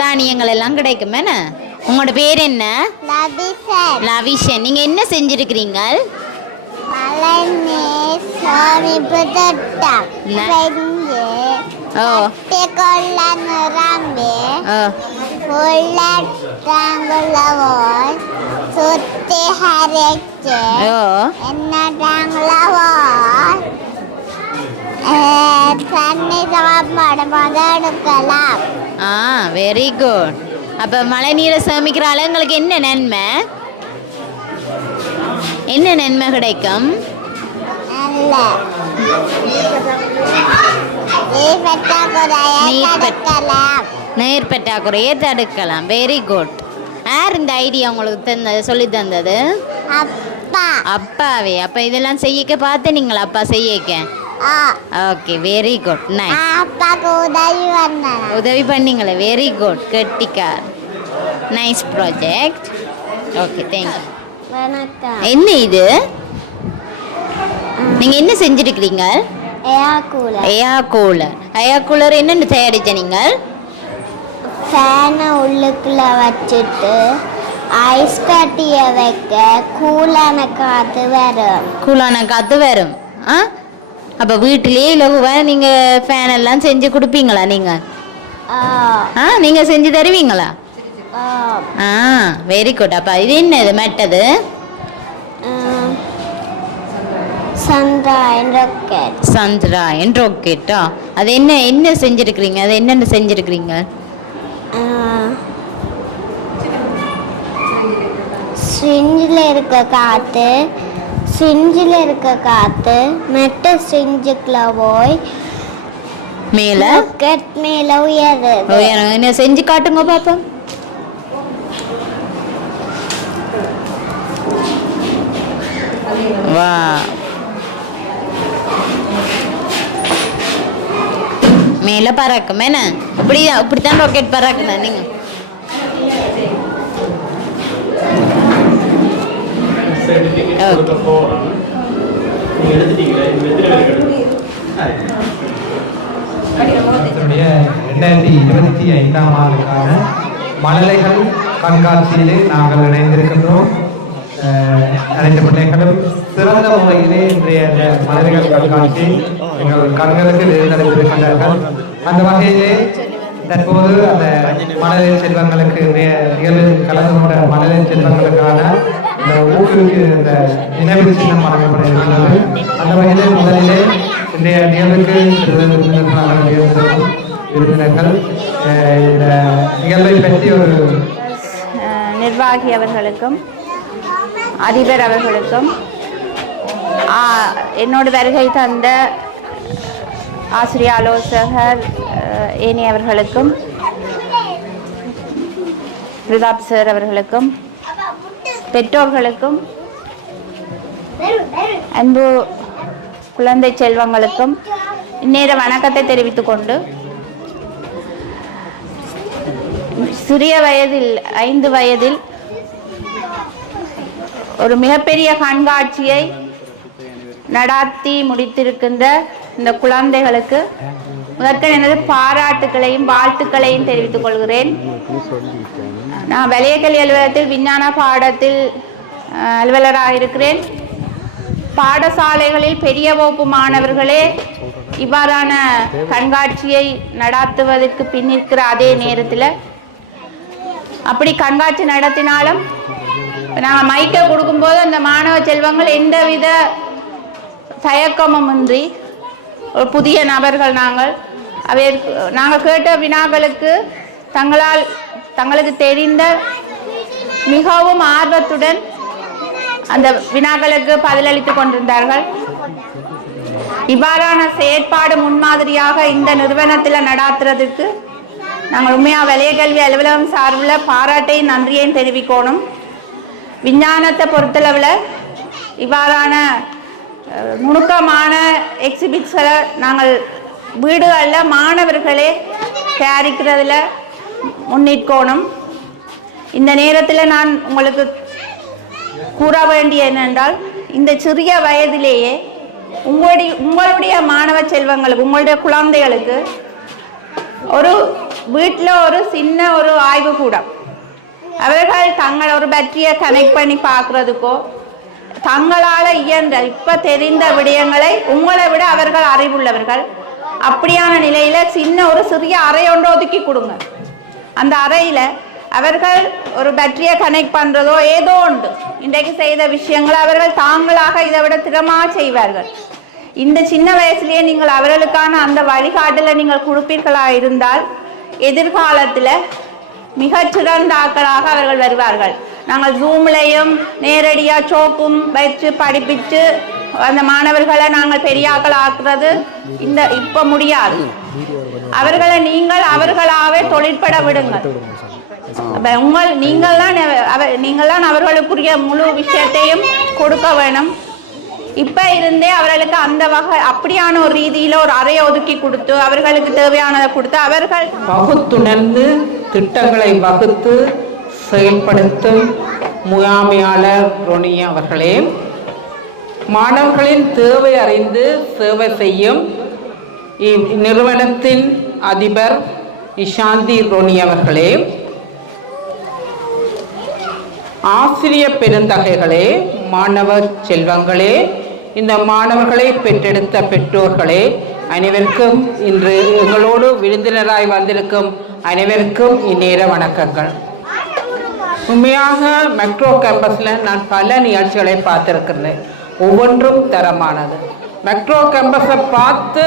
தானியங்கள் எல்லாம் கிடைக்கும். என்ன உங்களோட பேர் என்ன? லவிஷன். நீங்க என்ன செஞ்சிருக்கிறீங்க? Very good. அப்போ மழை நீரை சேமிக்கிறால உங்களுக்கு என்ன நன்மை? என்ன நன்மை கிடைக்கும்? நீர் பற்றாக்குறையை தடுக்கலாம். Very good. யார் இந்த ஐடியா உங்களுக்கு சொல்லி தந்தது? அப்பாவே. அப்போ இதெல்லாம் செய்யக்க பார்த்து நீங்கள் அப்பா செய்யக்க? Okay very good. நைஸ். உதவி பண்ணீங்களே. Very good. கெட்டிக்கார். Nice project. Okay thank you. என்ன இது? நீங்கள் என்ன செஞ்சுருக்கிறீங்க? ஏர் கூலர் என்னென்னு தயாரிச்ச நீங்கள்? ஃபேனை உள்ளுக்குள்ள வச்சுட்டு ஐஸ் கட்டிய வைக்க கூலான காற்று வரும். ஆ அப்போ வீட்டிலேயே இலகுவாக நீங்கள் ஃபேன் எல்லாம் செஞ்சு கொடுப்பீங்களா நீங்கள்? நீங்கள் செஞ்சு தருவீங்களா? Very good. அப்போ இது என்ன இது மெட்டது? சந்திராயன் ராக்கெட்டா? அது என்ன செஞ்சுருக்கிறீங்க? அது என்னென்ன செஞ்சுருக்கிறீங்க? ஸ்ட்ரிஞ்சில் இருக்க காற்று மெட்ட ஸ்ட்ரிஞ்சுக்குள்ள போய் மேலே உயருது. என்ன செஞ்சு காட்டுங்க பாப்போம். வா மேலே பறக்கும். என்ன இப்படித்தான் ராக்கெட் பறக்குதா? நீங்க நம்முடைய 2025 ஆண்டுக்கான மழலைகள் கண்காட்சியிலே நாங்கள் இணைந்திருக்கின்றோம். அனைத்து பிள்ளைகளும் சிறந்த முறையிலே இன்றைய மழலைகள் கண்காட்சி எங்கள் கண்களுக்கு தேர்ந்தெடுத்திருக்கின்றார்கள். அந்த வகையிலே தற்போது அந்த மழலை செல்வங்களுக்கு நிகழ்வில் கலந்து கொண்ட மழலை செல்வங்களுக்கான இந்த ஊருக்கு இந்த நினைவு சின்னம் வழங்கப்பட இருக்கிறது. அந்த வகையிலே முதலிலே இன்றைய நிகழ்வுக்கு விருந்தினர்கள் இந்த நிகழ்வை பற்றி ஒரு நிர்வாகி அவர்களுக்கும் அதிபர் அவர்களுக்கும் என்னோட வருகை தந்த ஆசிரிய ஆலோசகர் ஏனி அவர்களுக்கும் பிரதாப் சார் அவர்களுக்கும் பெற்றோர்களுக்கும் அன்பு குழந்தை செல்வங்களுக்கும் இந்நேர வணக்கத்தை தெரிவித்துக் கொண்டு சிறிய வயதில் 5 வயதில் ஒரு மிகப்பெரிய கண்காட்சியை நடாத்தி முடித்திருக்கின்ற இந்த குழந்தைகளுக்கு முதற்க எனது பாராட்டுக்களையும் வாழ்த்துக்களையும் தெரிவித்துக் கொள்கிறேன். நான் வலயக்கல்வி அலுவலகத்தில் விஞ்ஞான பாடத்தில் அலுவலராக இருக்கிறேன். பாடசாலைகளில் பெரிய வகுப்பு மாணவர்களே இவ்வாறான கண்காட்சியை நடாத்துவதற்கு பின்னிருக்கிற அதே நேரத்தில் அப்படி கண்காட்சி நடத்தினாலும் நாங்கள் மைக்கை கொடுக்கும்போது அந்த மாணவ செல்வங்கள் எந்தவித தயக்கமுமின்றி ஒரு புதிய நபர்கள் நாங்கள் கேட்ட வினாக்களுக்கு தங்களுக்கு தெரிந்த மிகவும் ஆர்வத்துடன் அந்த வினாக்களுக்கு பதிலளித்து கொண்டிருந்தார்கள். இவ்வாறான செயற்பாடு முன்மாதிரியாக இந்த நிறுவனத்தில் நடாத்துறதுக்கு நாங்கள் உண்மையாக வலய கல்வி அலுவலகம் சார்பில் பாராட்டையும் நன்றியையும் தெரிவிக்கணும். விஞ்ஞானத்தை பொறுத்தளவில் இவ்வாறான நுணுக்கமான எக்ஸிபிட்ஸை நாங்கள் வீடுகளில் மாணவர்களே தயாரிக்கிறதுல முன்னிற்கணும். இந்த நேரத்தில் நான் உங்களுக்கு கூற வேண்டிய என்னென்றால், இந்த சிறிய வயதிலேயே உங்களுடைய மாணவ செல்வங்களுக்கு, உங்களுடைய குழந்தைகளுக்கு ஒரு வீட்டில் ஒரு சின்ன ஒரு ஆய்வு கூடம், அவர்கள் தங்கள் ஒரு பேட்டரியை கனெக்ட் பண்ணி பார்க்குறதுக்கோ தங்களால் இயன்ற இப்போ தெரிந்த விடயங்களை உங்களை விட அவர்கள் அறிவுள்ளவர்கள். அப்படியான நிலையில் ஒரு சிறிய அறை ஒன்று ஒதுக்கி கொடுங்க. அந்த அறையில் அவர்கள் ஒரு பேட்டரியை கனெக்ட் பண்ணுறதோ ஏதோ ஒன்று இன்றைக்கு செய்த விஷயங்களை அவர்கள் தாங்களாக இதை விட திறமாக செய்வார்கள். இந்த சின்ன வயசுலேயே நீங்கள் அவர்களுக்கான அந்த வழிகாட்டலை நீங்கள் கொடுப்பீர்களாக இருந்தால் எதிர்காலத்தில் மிகச்சிறந்த ஆட்களாக அவர்கள் வருவார்கள். நாங்கள் ஜூம்லையும் நேரடியாக சோக்கும் வச்சு படிப்பிச்சு அந்த மாணவர்களை நாங்கள் பெரிய ஆட்கள் ஆக்குறது இப்போ முடியாது. அவர்களை அவர்களாகவே தொழிற்பட விடுங்கள். நீங்கள் தான் அவர்களுக்குரிய முழு விஷயத்தையும் கொடுக்க வேணும். இப்போ இருந்தே அவர்களுக்கு அந்த வகை அப்படியான ஒரு ரீதியில் ஒரு அறையை ஒதுக்கி கொடுத்து அவர்களுக்கு தேவையானதை கொடுத்து அவர்கள் பகுத்துணர்ந்து திட்டங்களை வகுத்து செயல்படுத்தும் முகாமையாளர் ரொனி அவர்களே, மாணவர்களின் தேவை அறிந்து சேவை செய்யும் இந்நிறுவனத்தின் அதிபர் இஷாந்தி ரொனி அவர்களே, ஆசிரியர் பெருந்தகைகளே, மாணவ செல்வங்களே, இந்த மாணவர்களை பெற்றெடுத்த பெற்றோர்களே, அனைவருக்கும் இன்று எங்களோடு விருந்தினராய் வந்திருக்கும் அனைவருக்கும் இந்நேர வணக்கங்கள். உண்மையாக மெட்ரோ கேம்பஸில் நான் பல நிகழ்ச்சிகளை பார்த்துருக்கிறேன். ஒவ்வொன்றும் தரமானது. மெட்ரோ கேம்பஸை பார்த்து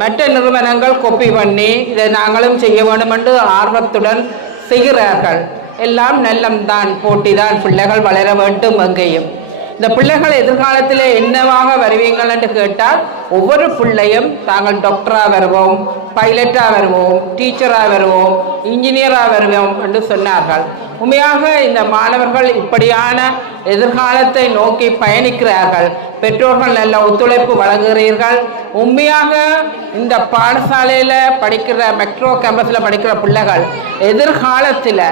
மற்ற நிறுவனங்கள் கொப்பி பண்ணி இதை நாங்களும் செய்ய வேண்டும் என்று ஆர்வத்துடன் செய்கிறார்கள். எல்லாம் நல்லம்தான், போட்டி தான், பிள்ளைகள் வளர வேண்டும். எங்கேயும் இந்த பிள்ளைகள் எதிர்காலத்தில் என்னவாக வருவீங்கள் என்று கேட்டால் ஒவ்வொரு பிள்ளையும் தாங்கள் டாக்டராக வருவோம், பைலட்டாக வருவோம், டீச்சராக வருவோம், இன்ஜினியராக வருவோம் என்று சொன்னார்கள். உண்மையாக இந்த மாணவர்கள் இப்படியான எதிர்காலத்தை நோக்கி பயணிக்கிறார்கள். பெற்றோர்கள் நல்ல ஒத்துழைப்பு வழங்குகிறீர்கள். உண்மையாக இந்த பாடசாலையில் படிக்கிற மெட்ரோ கேம்பஸில் படிக்கிற பிள்ளைகள் எதிர்காலத்தில்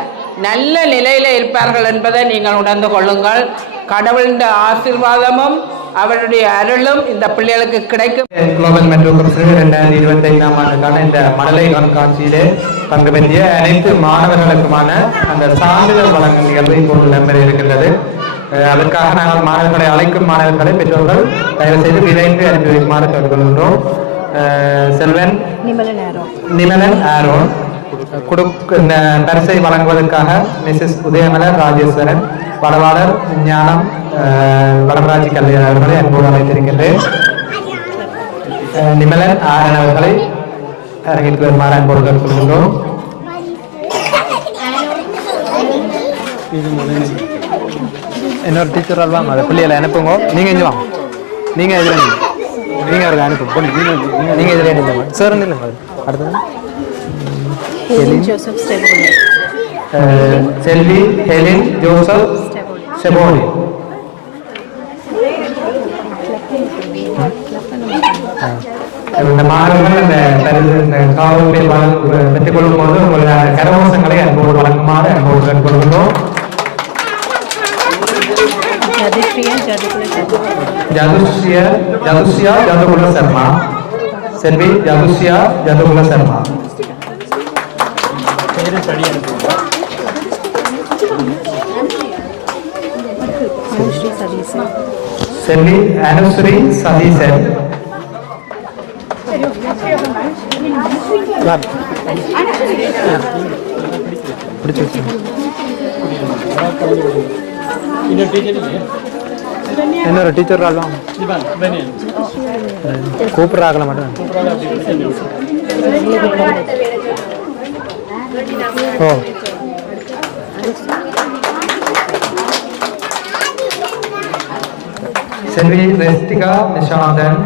நல்ல நிலையில் இருப்பார்கள் என்பதை நீங்கள் உணர்ந்து கொள்ளுங்கள். கடவுளின் ஆசீர்வாதமும் அவருடைய அருளும் இந்த பிள்ளைகளுக்கு கிடைக்கும். குளோபல் மெட்ரோ கேம்பஸ் 2025ஆம் ஆண்டுக்கான இந்த மழலை கண்காட்சியிலே பங்கு பெற்றிய அனைத்து மாணவர்களுக்குமான அந்த சான்றிதழ் வழங்கும் நிகழ்வு இப்போது நடைபெற இருக்கின்றது. அதற்காக நாங்கள் மாணவர்களை அழைக்கும் மாணவர்களை பெற்றோர்கள் தயவு செய்து விரைந்து அனுப்பி வைக்குமாறு கேட்டுக்கொள்கின்றோம். செல்வன் நிமலன் ஆரோன் இந்த பரிசை வழங்குவதற்காக மிஸ்ஸஸ் உதயமலர் ராஜேஸ்வரன், படவாளர் ஞானம் வடமராட்சி கல்வி அவர்களை அன்போடு அழைத்திருக்கின்றேன். நிமலன் ஆரன் அவர்களை அரங்கிற்கு வருமாறு அன்போடு கேட்டுக்கொள்கின்றோம். இன்னொரு டீச்சர் வாங்க, அதை பிள்ளைகளை அனுப்புங்க. நீங்கள் இங்கே வாங்க, நீங்கள் இதில் நீங்கள் அவருக்கு அனுப்புங்க. நீங்கள் இதில் நில்லுங்க சார், நில்லுங்க. அடுத்தது செல்வி ஹெலின் ஜோசப் செபோனி. இந்த மாணவர்கள் இந்த காவல்துறை பெற்றுக் கொள்ளும் போது உங்களுடைய கரகோஷங்களை அன்போடு வழங்குமாறு அன்போடு கேட்டுக்கொள்கின்றோம். ஜதுசியா ஜதுகுல சர்மா, செல்வி ஜதுசியா ஜதுகுல சர்மா. செல்வி அனுஸ்ரீ சதீசன். இன்னொரு டீச்சர் ஆள்வாங்க கூப்பிட்றாங்கள மட்டும் ஓ செல்வி ரெஸ்டிகா நிஷாந்தன்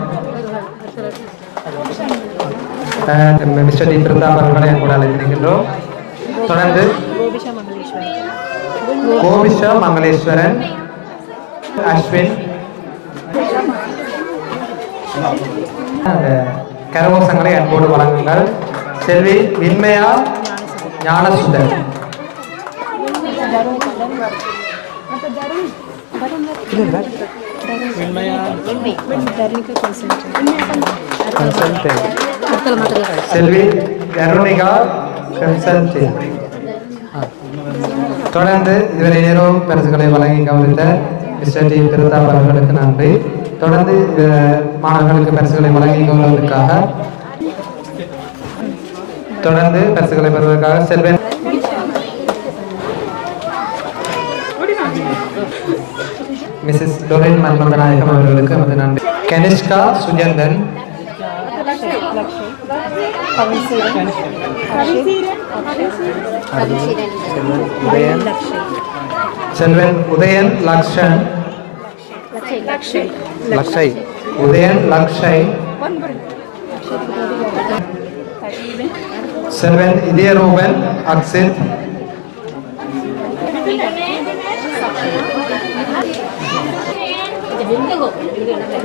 மிஸ்டர் டி பிருந்தாப் அவர்களை கூட அழைத்திருக்கின்றோம். தொடர்ந்து கோபிஷா மங்களேஸ்வரன், அஸ்வின், கரகோஷங்களை அன்போடு வழங்குங்கள். செல்வி வின்மயா ஞானசுந்தர், செல்வி கருணிகா கன்சல்டிங். தொடர்ந்து இதுவரை நேரம் பரிசுகளை வழங்கி கவனித்த மிஸ்டர் டி பிரதாப் அவர்களுக்கு நன்றி. தொடர்ந்து மாணவர்களுக்கு பரிசுகளை வழங்கி கவனிப்பதற்காக செல்வன் மிஸ்ஸஸ் டொரின் மன்மதநாயகம் அவர்களுக்கு நமது நன்றி. கனிஷ்கா சுஜந்தன், செல்வன் உதயன் லக்ஷன், லக்ஷய் உதயன் லக்ஷய், செல்வன் இதயரூபன் அக்சித்,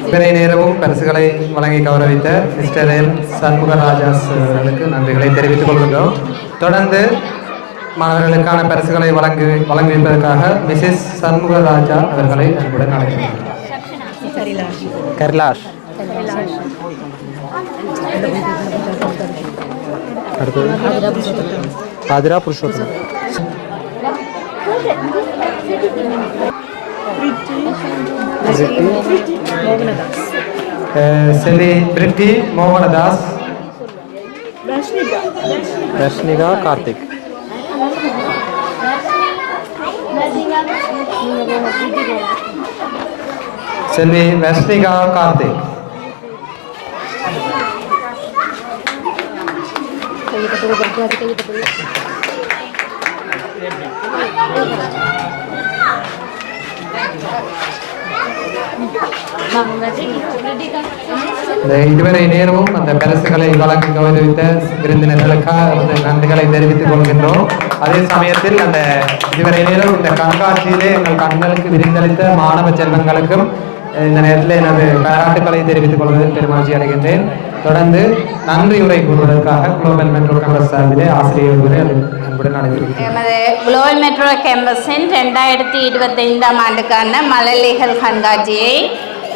இவரை நேரமும் பரிசுகளை வழங்கி கௌரவித்த மிஸ்டர் எல் சண்முகராஜாஸ் அவர்களுக்கு நன்றிகளை தெரிவித்துக் கொள்கின்றோம். தொடர்ந்து மாணவர்களுக்கான பரிசுகளை வழங்குவதற்காக மிஸ்ஸஸ் சண்முகராஜா அவர்களை அன்புடன் அழைக்கின்றனர். கர்லாஷ், அடுத்தது ஆதிரா புருஷோத்தம், செல்வி பிரிட்டி மோகனதாஸ், ரஷ்னிகா கார்த்திக், செல்வி ரஷ்னிகா கார்த்திக், இதுவரை நேரமும் அந்த பரிசுகளை வழங்கி கௌரவித்த விருந்தினர்களுக்காக நன்றிகளை தெரிவித்துக் கொள்கின்றோம். அதே சமயத்தில் அந்த இதுவரை நேரம் இந்த கண்காட்சியிலே எங்கள் கண்களுக்கு விருந்தளித்த மாணவ செல்வங்களுக்கும் இந்த நேரத்தில் எனது பாராட்டுக்களை தெரிவித்துக் கொள்வதில் பெருமகிழ்ச்சி அடைகின்றேன். தொடர்ந்து நன்றி உரை கூறுவதற்காக குளோபல் மெட்ரோ கேம்பஸ் சார்பிலே ஆசிரியர் உரை அன்புடன் நடைபெறுகிறது. எமது குளோபல் மெட்ரோ கேம்பஸின் 2025ஆம் ஆண்டுக்கான மழலைகள் கண்காட்சியை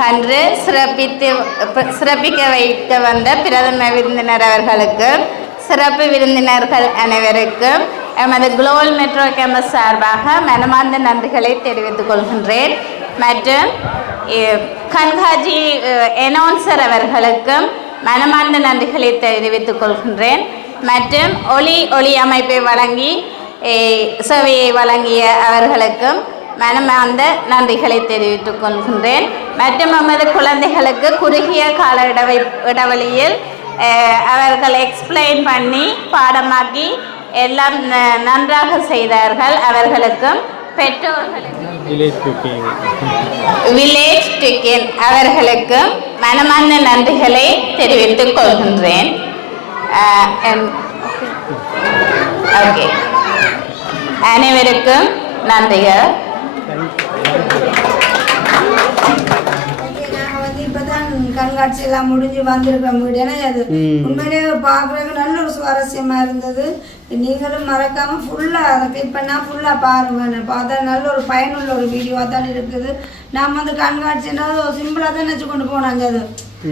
கண்டு சிறப்பிக்க வைக்க வந்த பிரதம விருந்தினர் அவர்களுக்கும் சிறப்பு விருந்தினர்கள் அனைவருக்கும் எமது குளோபல் மெட்ரோ கேம்பஸ் சார்பாக மனமார்ந்த நன்றிகளை தெரிவித்துக் கொள்கின்றேன். மற்றும் கண்காட்சி அனௌன்சர் அவர்களுக்கும் மனமார்ந்த நன்றிகளை தெரிவித்துக் கொள்கின்றேன். மற்றும் ஒளி அமைப்பை வழங்கி சேவையை வழங்கிய அவர்களுக்கும் மனமார்ந்த நன்றிகளை தெரிவித்துக் கொள்கின்றேன். மற்றும் நமது குழந்தைகளுக்கு குறுகிய கால இடைவெளியில் அவர்கள் எக்ஸ்பிளைன் பண்ணி பாடமாக்கி எல்லாம் நன்றாக செய்தார்கள். அவர்களுக்கும் பெற்றோர்களுக்கும் வில்லேஜ் டிக்கெட் அவர்களுக்கும் மனமார்ந்த நன்றிகளை தெரிவித்துக் கொள்கின்றேன். ஓகே, அனைவருக்கும் நன்றிகள். இப்பதான் கண்காட்சி எல்லாம் முடிஞ்சு வந்திருக்கோம் வீடு. ஏன்னா அது உண்மையிலே பார்க்குறதுக்கு நல்ல ஒரு சுவாரஸ்யமா இருந்தது. நீங்களும் மறக்காம ஃபுல்லா அதை கிளிக் பண்ணா ஃபுல்லா பாருங்க. பார்த்தா நல்ல ஒரு பயனுள்ள ஒரு வீடியோவா தான் இருக்குது. நாம் வந்து கண்காட்சின்னா சிம்பிளா தான் நினச்சி கொண்டு போனாங்க. அது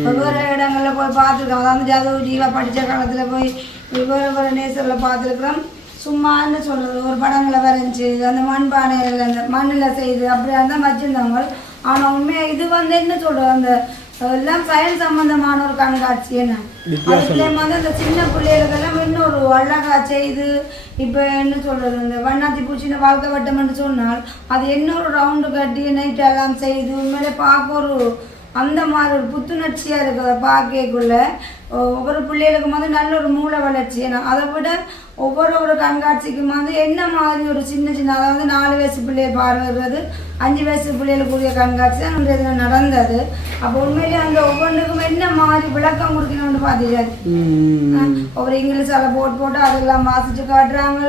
வெவ்வேறு இடங்கள்ல போய் பார்த்துருக்கோம். அதாவது ஜாதவ ஜீவா படித்த காலத்துல போய் வெவ்வேறு நேசரில் பார்த்துருக்குறோம். சும்மான்னு சொல்றது ஒரு படங்களை வரைஞ்சி அந்த மண்பானையில் அந்த மண்ணில் செய்து அப்படியா தான் வச்சுருந்தாங்க. ஆனால் உண்மையாக இது வந்து என்ன சொல்கிறது, அந்த எல்லாம் சயின்ஸ் சம்பந்தமான ஒரு கண்காட்சி என்ன அதுல வந்து அந்த சின்ன பிள்ளைகளுக்கெல்லாம் இன்னொரு அழகா செய்து இப்ப என்ன சொல்றது இந்த வண்ணாத்தி பூச்சின வாழ்க்கை வட்டம் என்று சொன்னால் அது இன்னொரு ரவுண்டு கட்டி நைட் எல்லாம் செய்து உண்மையிலே பார்க்க ஒரு அந்த மாதிரி ஒரு புத்துணர்ச்சியா இருக்கிறத பார்க்கக்குள்ள ஒவ்வொரு பிள்ளைகளுக்கும் வந்து நல்ல ஒரு மூளை வளர்ச்சி ஏன்னா அதை விட ஒவ்வொரு கண்காட்சிக்கும் வந்து என்ன மாதிரி ஒரு சின்ன சின்ன அதாவது 4 வயசு பிள்ளையை பார்வையிடுறது 5 வயசு பிள்ளைகளுக்குரிய கண்காட்சி தான் அந்த இதில் நடந்தது. அப்போ உண்மையிலேயே அந்த ஒவ்வொன்றுக்கும் என்ன மாதிரி விளக்கம் கொடுக்கணும்னு பார்த்தீங்க ஒவ்வொரு இங்கிலீஷால போட்டு அதெல்லாம் வாசிச்சு காட்டுறாங்க.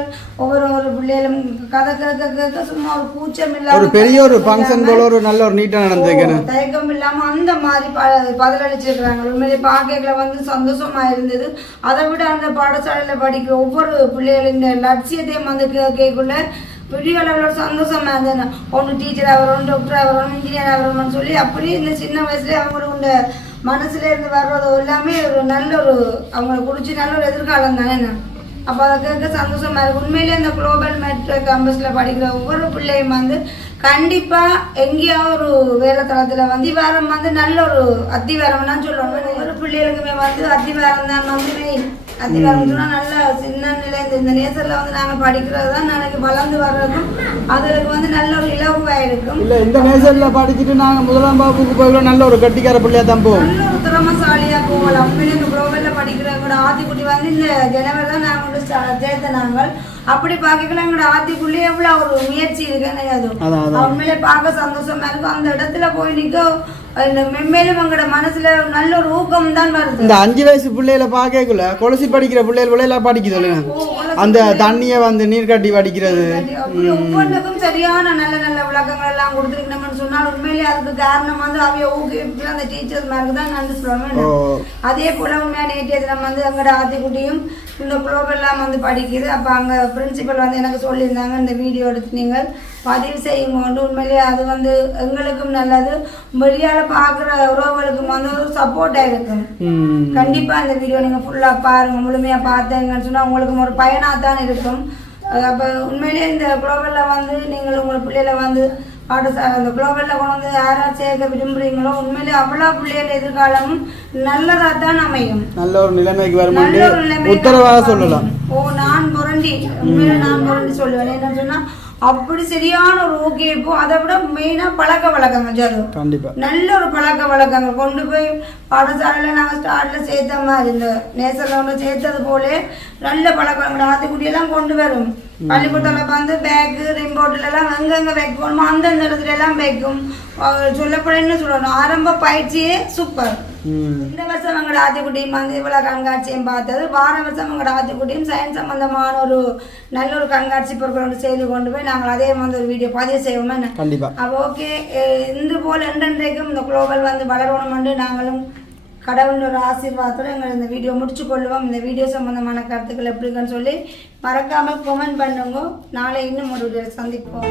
ஒவ்வொரு பிள்ளைகளும் கதை கேட்க சும்மா ஒரு கூச்சம் இல்லாம ஒரு பெரிய ஒரு ஃபங்க்ஷன் போல ஒரு நல்ல ஒரு நீட்டா நடந்துக்கணும் தயக்கம் இல்லாம அந்த மாதிரி பதிலளிச்சிருக்கிறாங்க. உண்மையிலே பார்க்கல வந்து சந்தோஷமா இருந்தது. அதை விட அந்த பாடசாலையில படிக்கிற ஒவ்வொரு பிள்ளைகளின் லட்சியத்தையும் வந்து கேட்குள்ள பெரிய அளவில் சந்தோஷமா இருந்தது. ஒன்று டீச்சராக வரணும், டாக்டராக வரணும், இன்ஜினியராக வரணும்னு சொல்லி அப்படி இந்த சின்ன வயசுலேயே அவங்களோட மனசுல இருந்து வர்றது எல்லாமே ஒரு நல்ல ஒரு அவங்களை குறிச்சு நல்ல ஒரு எதிர்காலம் தானே. அப்போ அதை கேட்க சந்தோஷமா இருக்கு. உண்மையிலேயே அந்த குளோபல் மெட்ரிக் கேம்பஸ்ல படிக்கிற ஒவ்வொரு பிள்ளையும் வந்து கண்டிப்பா எங்கேயாவது ஒரு வேலை தளத்துல வந்து வாரம் வந்து நல்ல ஒரு அத்திவாரம்னா சொல்லுவாங்க. ஒவ்வொரு பிள்ளைகளுக்குமே வந்து அத்திவாரம் தான் வந்து மெயின். அத்திவாரம் சொன்னா நல்ல சின்ன நிலை இந்த நேசர்ல வந்து நாங்க படிக்கிறது தான் நாளைக்கு வளர்ந்து வர்றதுக்கும் அதுக்கு வந்து நல்ல ஒரு இலகுவா இருக்கும். இல்ல இந்த நேசர்ல படிச்சுட்டு நாங்க 1ஆம் வகுப்புக்கு போயிடும் நல்ல ஒரு கட்டிக்கார பிள்ளையா தான் போவோம், நல்ல ஒரு திறமசாலியா போகலாம். உண்மையிலே இந்த குளோபல்ல படிக்கிறவங்களோட ஆத்திக்குட்டி வந்து இந்த ஜனவரி தான் நாங்க சேர்த்த நாங்கள் அப்படி பார்க்கல எங்களோட ஆத்திக்குள்ளே எவ்வளவு ஒரு முயற்சி இருக்குன்னு உண்மையிலே பார்க்க சந்தோஷமா இருக்கும். அந்த இடத்துல போய் நிக்க மென்மேலும் எங்களோட மனசுல நல்ல ஒரு ஊக்கம் தான் வருது. இந்த 5 வயசு பிள்ளைகளை பார்க்கக்குள்ள கொலசி படிக்கிற பிள்ளைகள் எல்லாம் படிக்குது அந்த தண்ணிய வந்து நீர் கட்டி படிக்கிறது ஒவ்வொன்றுக்கும் சரியான நல்ல நல்ல விளக்கங்கள் எல்லாம் கொடுத்துருக்கணும்னு சொன்னால் உண்மையிலேயே அதுக்கு காரணம் வந்து அவைய ஊக்குவிப்பு அந்த டீச்சர்ஸ் மாதிரி தான் நன்றி சொல்லுவாங்க. அதே போல உண்மையான நேற்றைய தினம் வந்து எங்களோட ஆத்திக்குட்டியும் இந்த குளோபல்லாம் வந்து படிக்குது. அப்போ அங்கே பிரின்சிபல் வந்து எனக்கு சொல்லியிருந்தாங்க இந்த வீடியோ எடுத்து நீங்கள் பதிவு செய்யுங்க. உண்மையிலேயே அது வந்து எங்களுக்கும் நல்லது, வெளியால பார்க்குற உறவுகளுக்கும் வந்து ஒரு சப்போர்ட்டாக இருக்கும். கண்டிப்பாக இந்த வீடியோ நீங்கள் ஃபுல்லாக பாருங்கள், முழுமையாக பார்த்தீங்கன்னு சொன்னால் உங்களுக்கும் ஒரு பயனாக தான் இருக்கும். அப்போ உண்மையிலேயே இந்த குளோபலில் வந்து நீங்கள் உங்கள் பிள்ளைகளை வந்து பாடசாலை அந்த குளோபலில் கொண்டு வந்து யாராவது சேர்க்க விரும்புகிறீங்களோ உண்மையிலே அவ்வளோ பிள்ளைகள் எதிர்காலமும் நல்லதாக தான் அமையும், நல்ல ஒரு நிலைமைக்கு வரும், நல்ல ஒரு நிலைமை உத்தரவாக சொல்லலாம். நான் புரண்டி உண்மையிலே நான் புரண்டி சொல்லுவேன். என்னன்னு சொன்னால் அப்படி சரியான ஒரு ஊக்குவிப்பு. அதை விட மெயினா பழக்க வழக்கங்கள் கண்டிப்பா நல்ல ஒரு பழக்க வழக்கங்கள் கொண்டு போய் பாடசாலையில நாங்க ஸ்டார்ட்ல சேர்த்த மாதிரி இந்த நேசர்ல சேர்த்தது போல நல்ல பழக்க வழக்கம் ஆத்திக்குட்டியெல்லாம் கொண்டு வரும். பள்ளிக்கூடத்துல வந்து பேக்கு ரிம்போர்ட்ல எல்லாம் எங்கெங்க வைக்கணுமோ அந்தந்த இடத்துல எல்லாம் வைக்கும். சொல்லப்படன்னு சொல்லணும் ஆரம்ப பயிற்சியே சூப்பர். இந்த வருஷம் எங்களோட ஆத்திக்குட்டியும் வந்து இவ்வளவு கண்காட்சியும் பார்த்தது. வார வருஷம் எங்களோட ஆத்திக்குட்டியும் சயின்ஸ் சம்பந்தமான ஒரு நல்ல ஒரு கண்காட்சி பொருட்கள் செய்து கொண்டு போய் நாங்கள் அதே வந்து ஒரு வீடியோ பதிவு செய்வோம். அப்போ ஓகே இந்த போல என்றென்றைக்கும் இந்த குளோபல் வந்து வளரணும் என்று நாங்களும் கடவுள் ஒரு ஆசீர்வாதத்தோடு எங்களை இந்த வீடியோ முடிச்சு கொள்ளுவோம். இந்த வீடியோ சம்பந்தமான கருத்துக்கள் எப்படி இருக்குன்னு சொல்லி மறக்காமல் கமெண்ட் பண்ணுங்க. நாளை இன்னும் ஒரு வீடியோ சந்திப்போம்.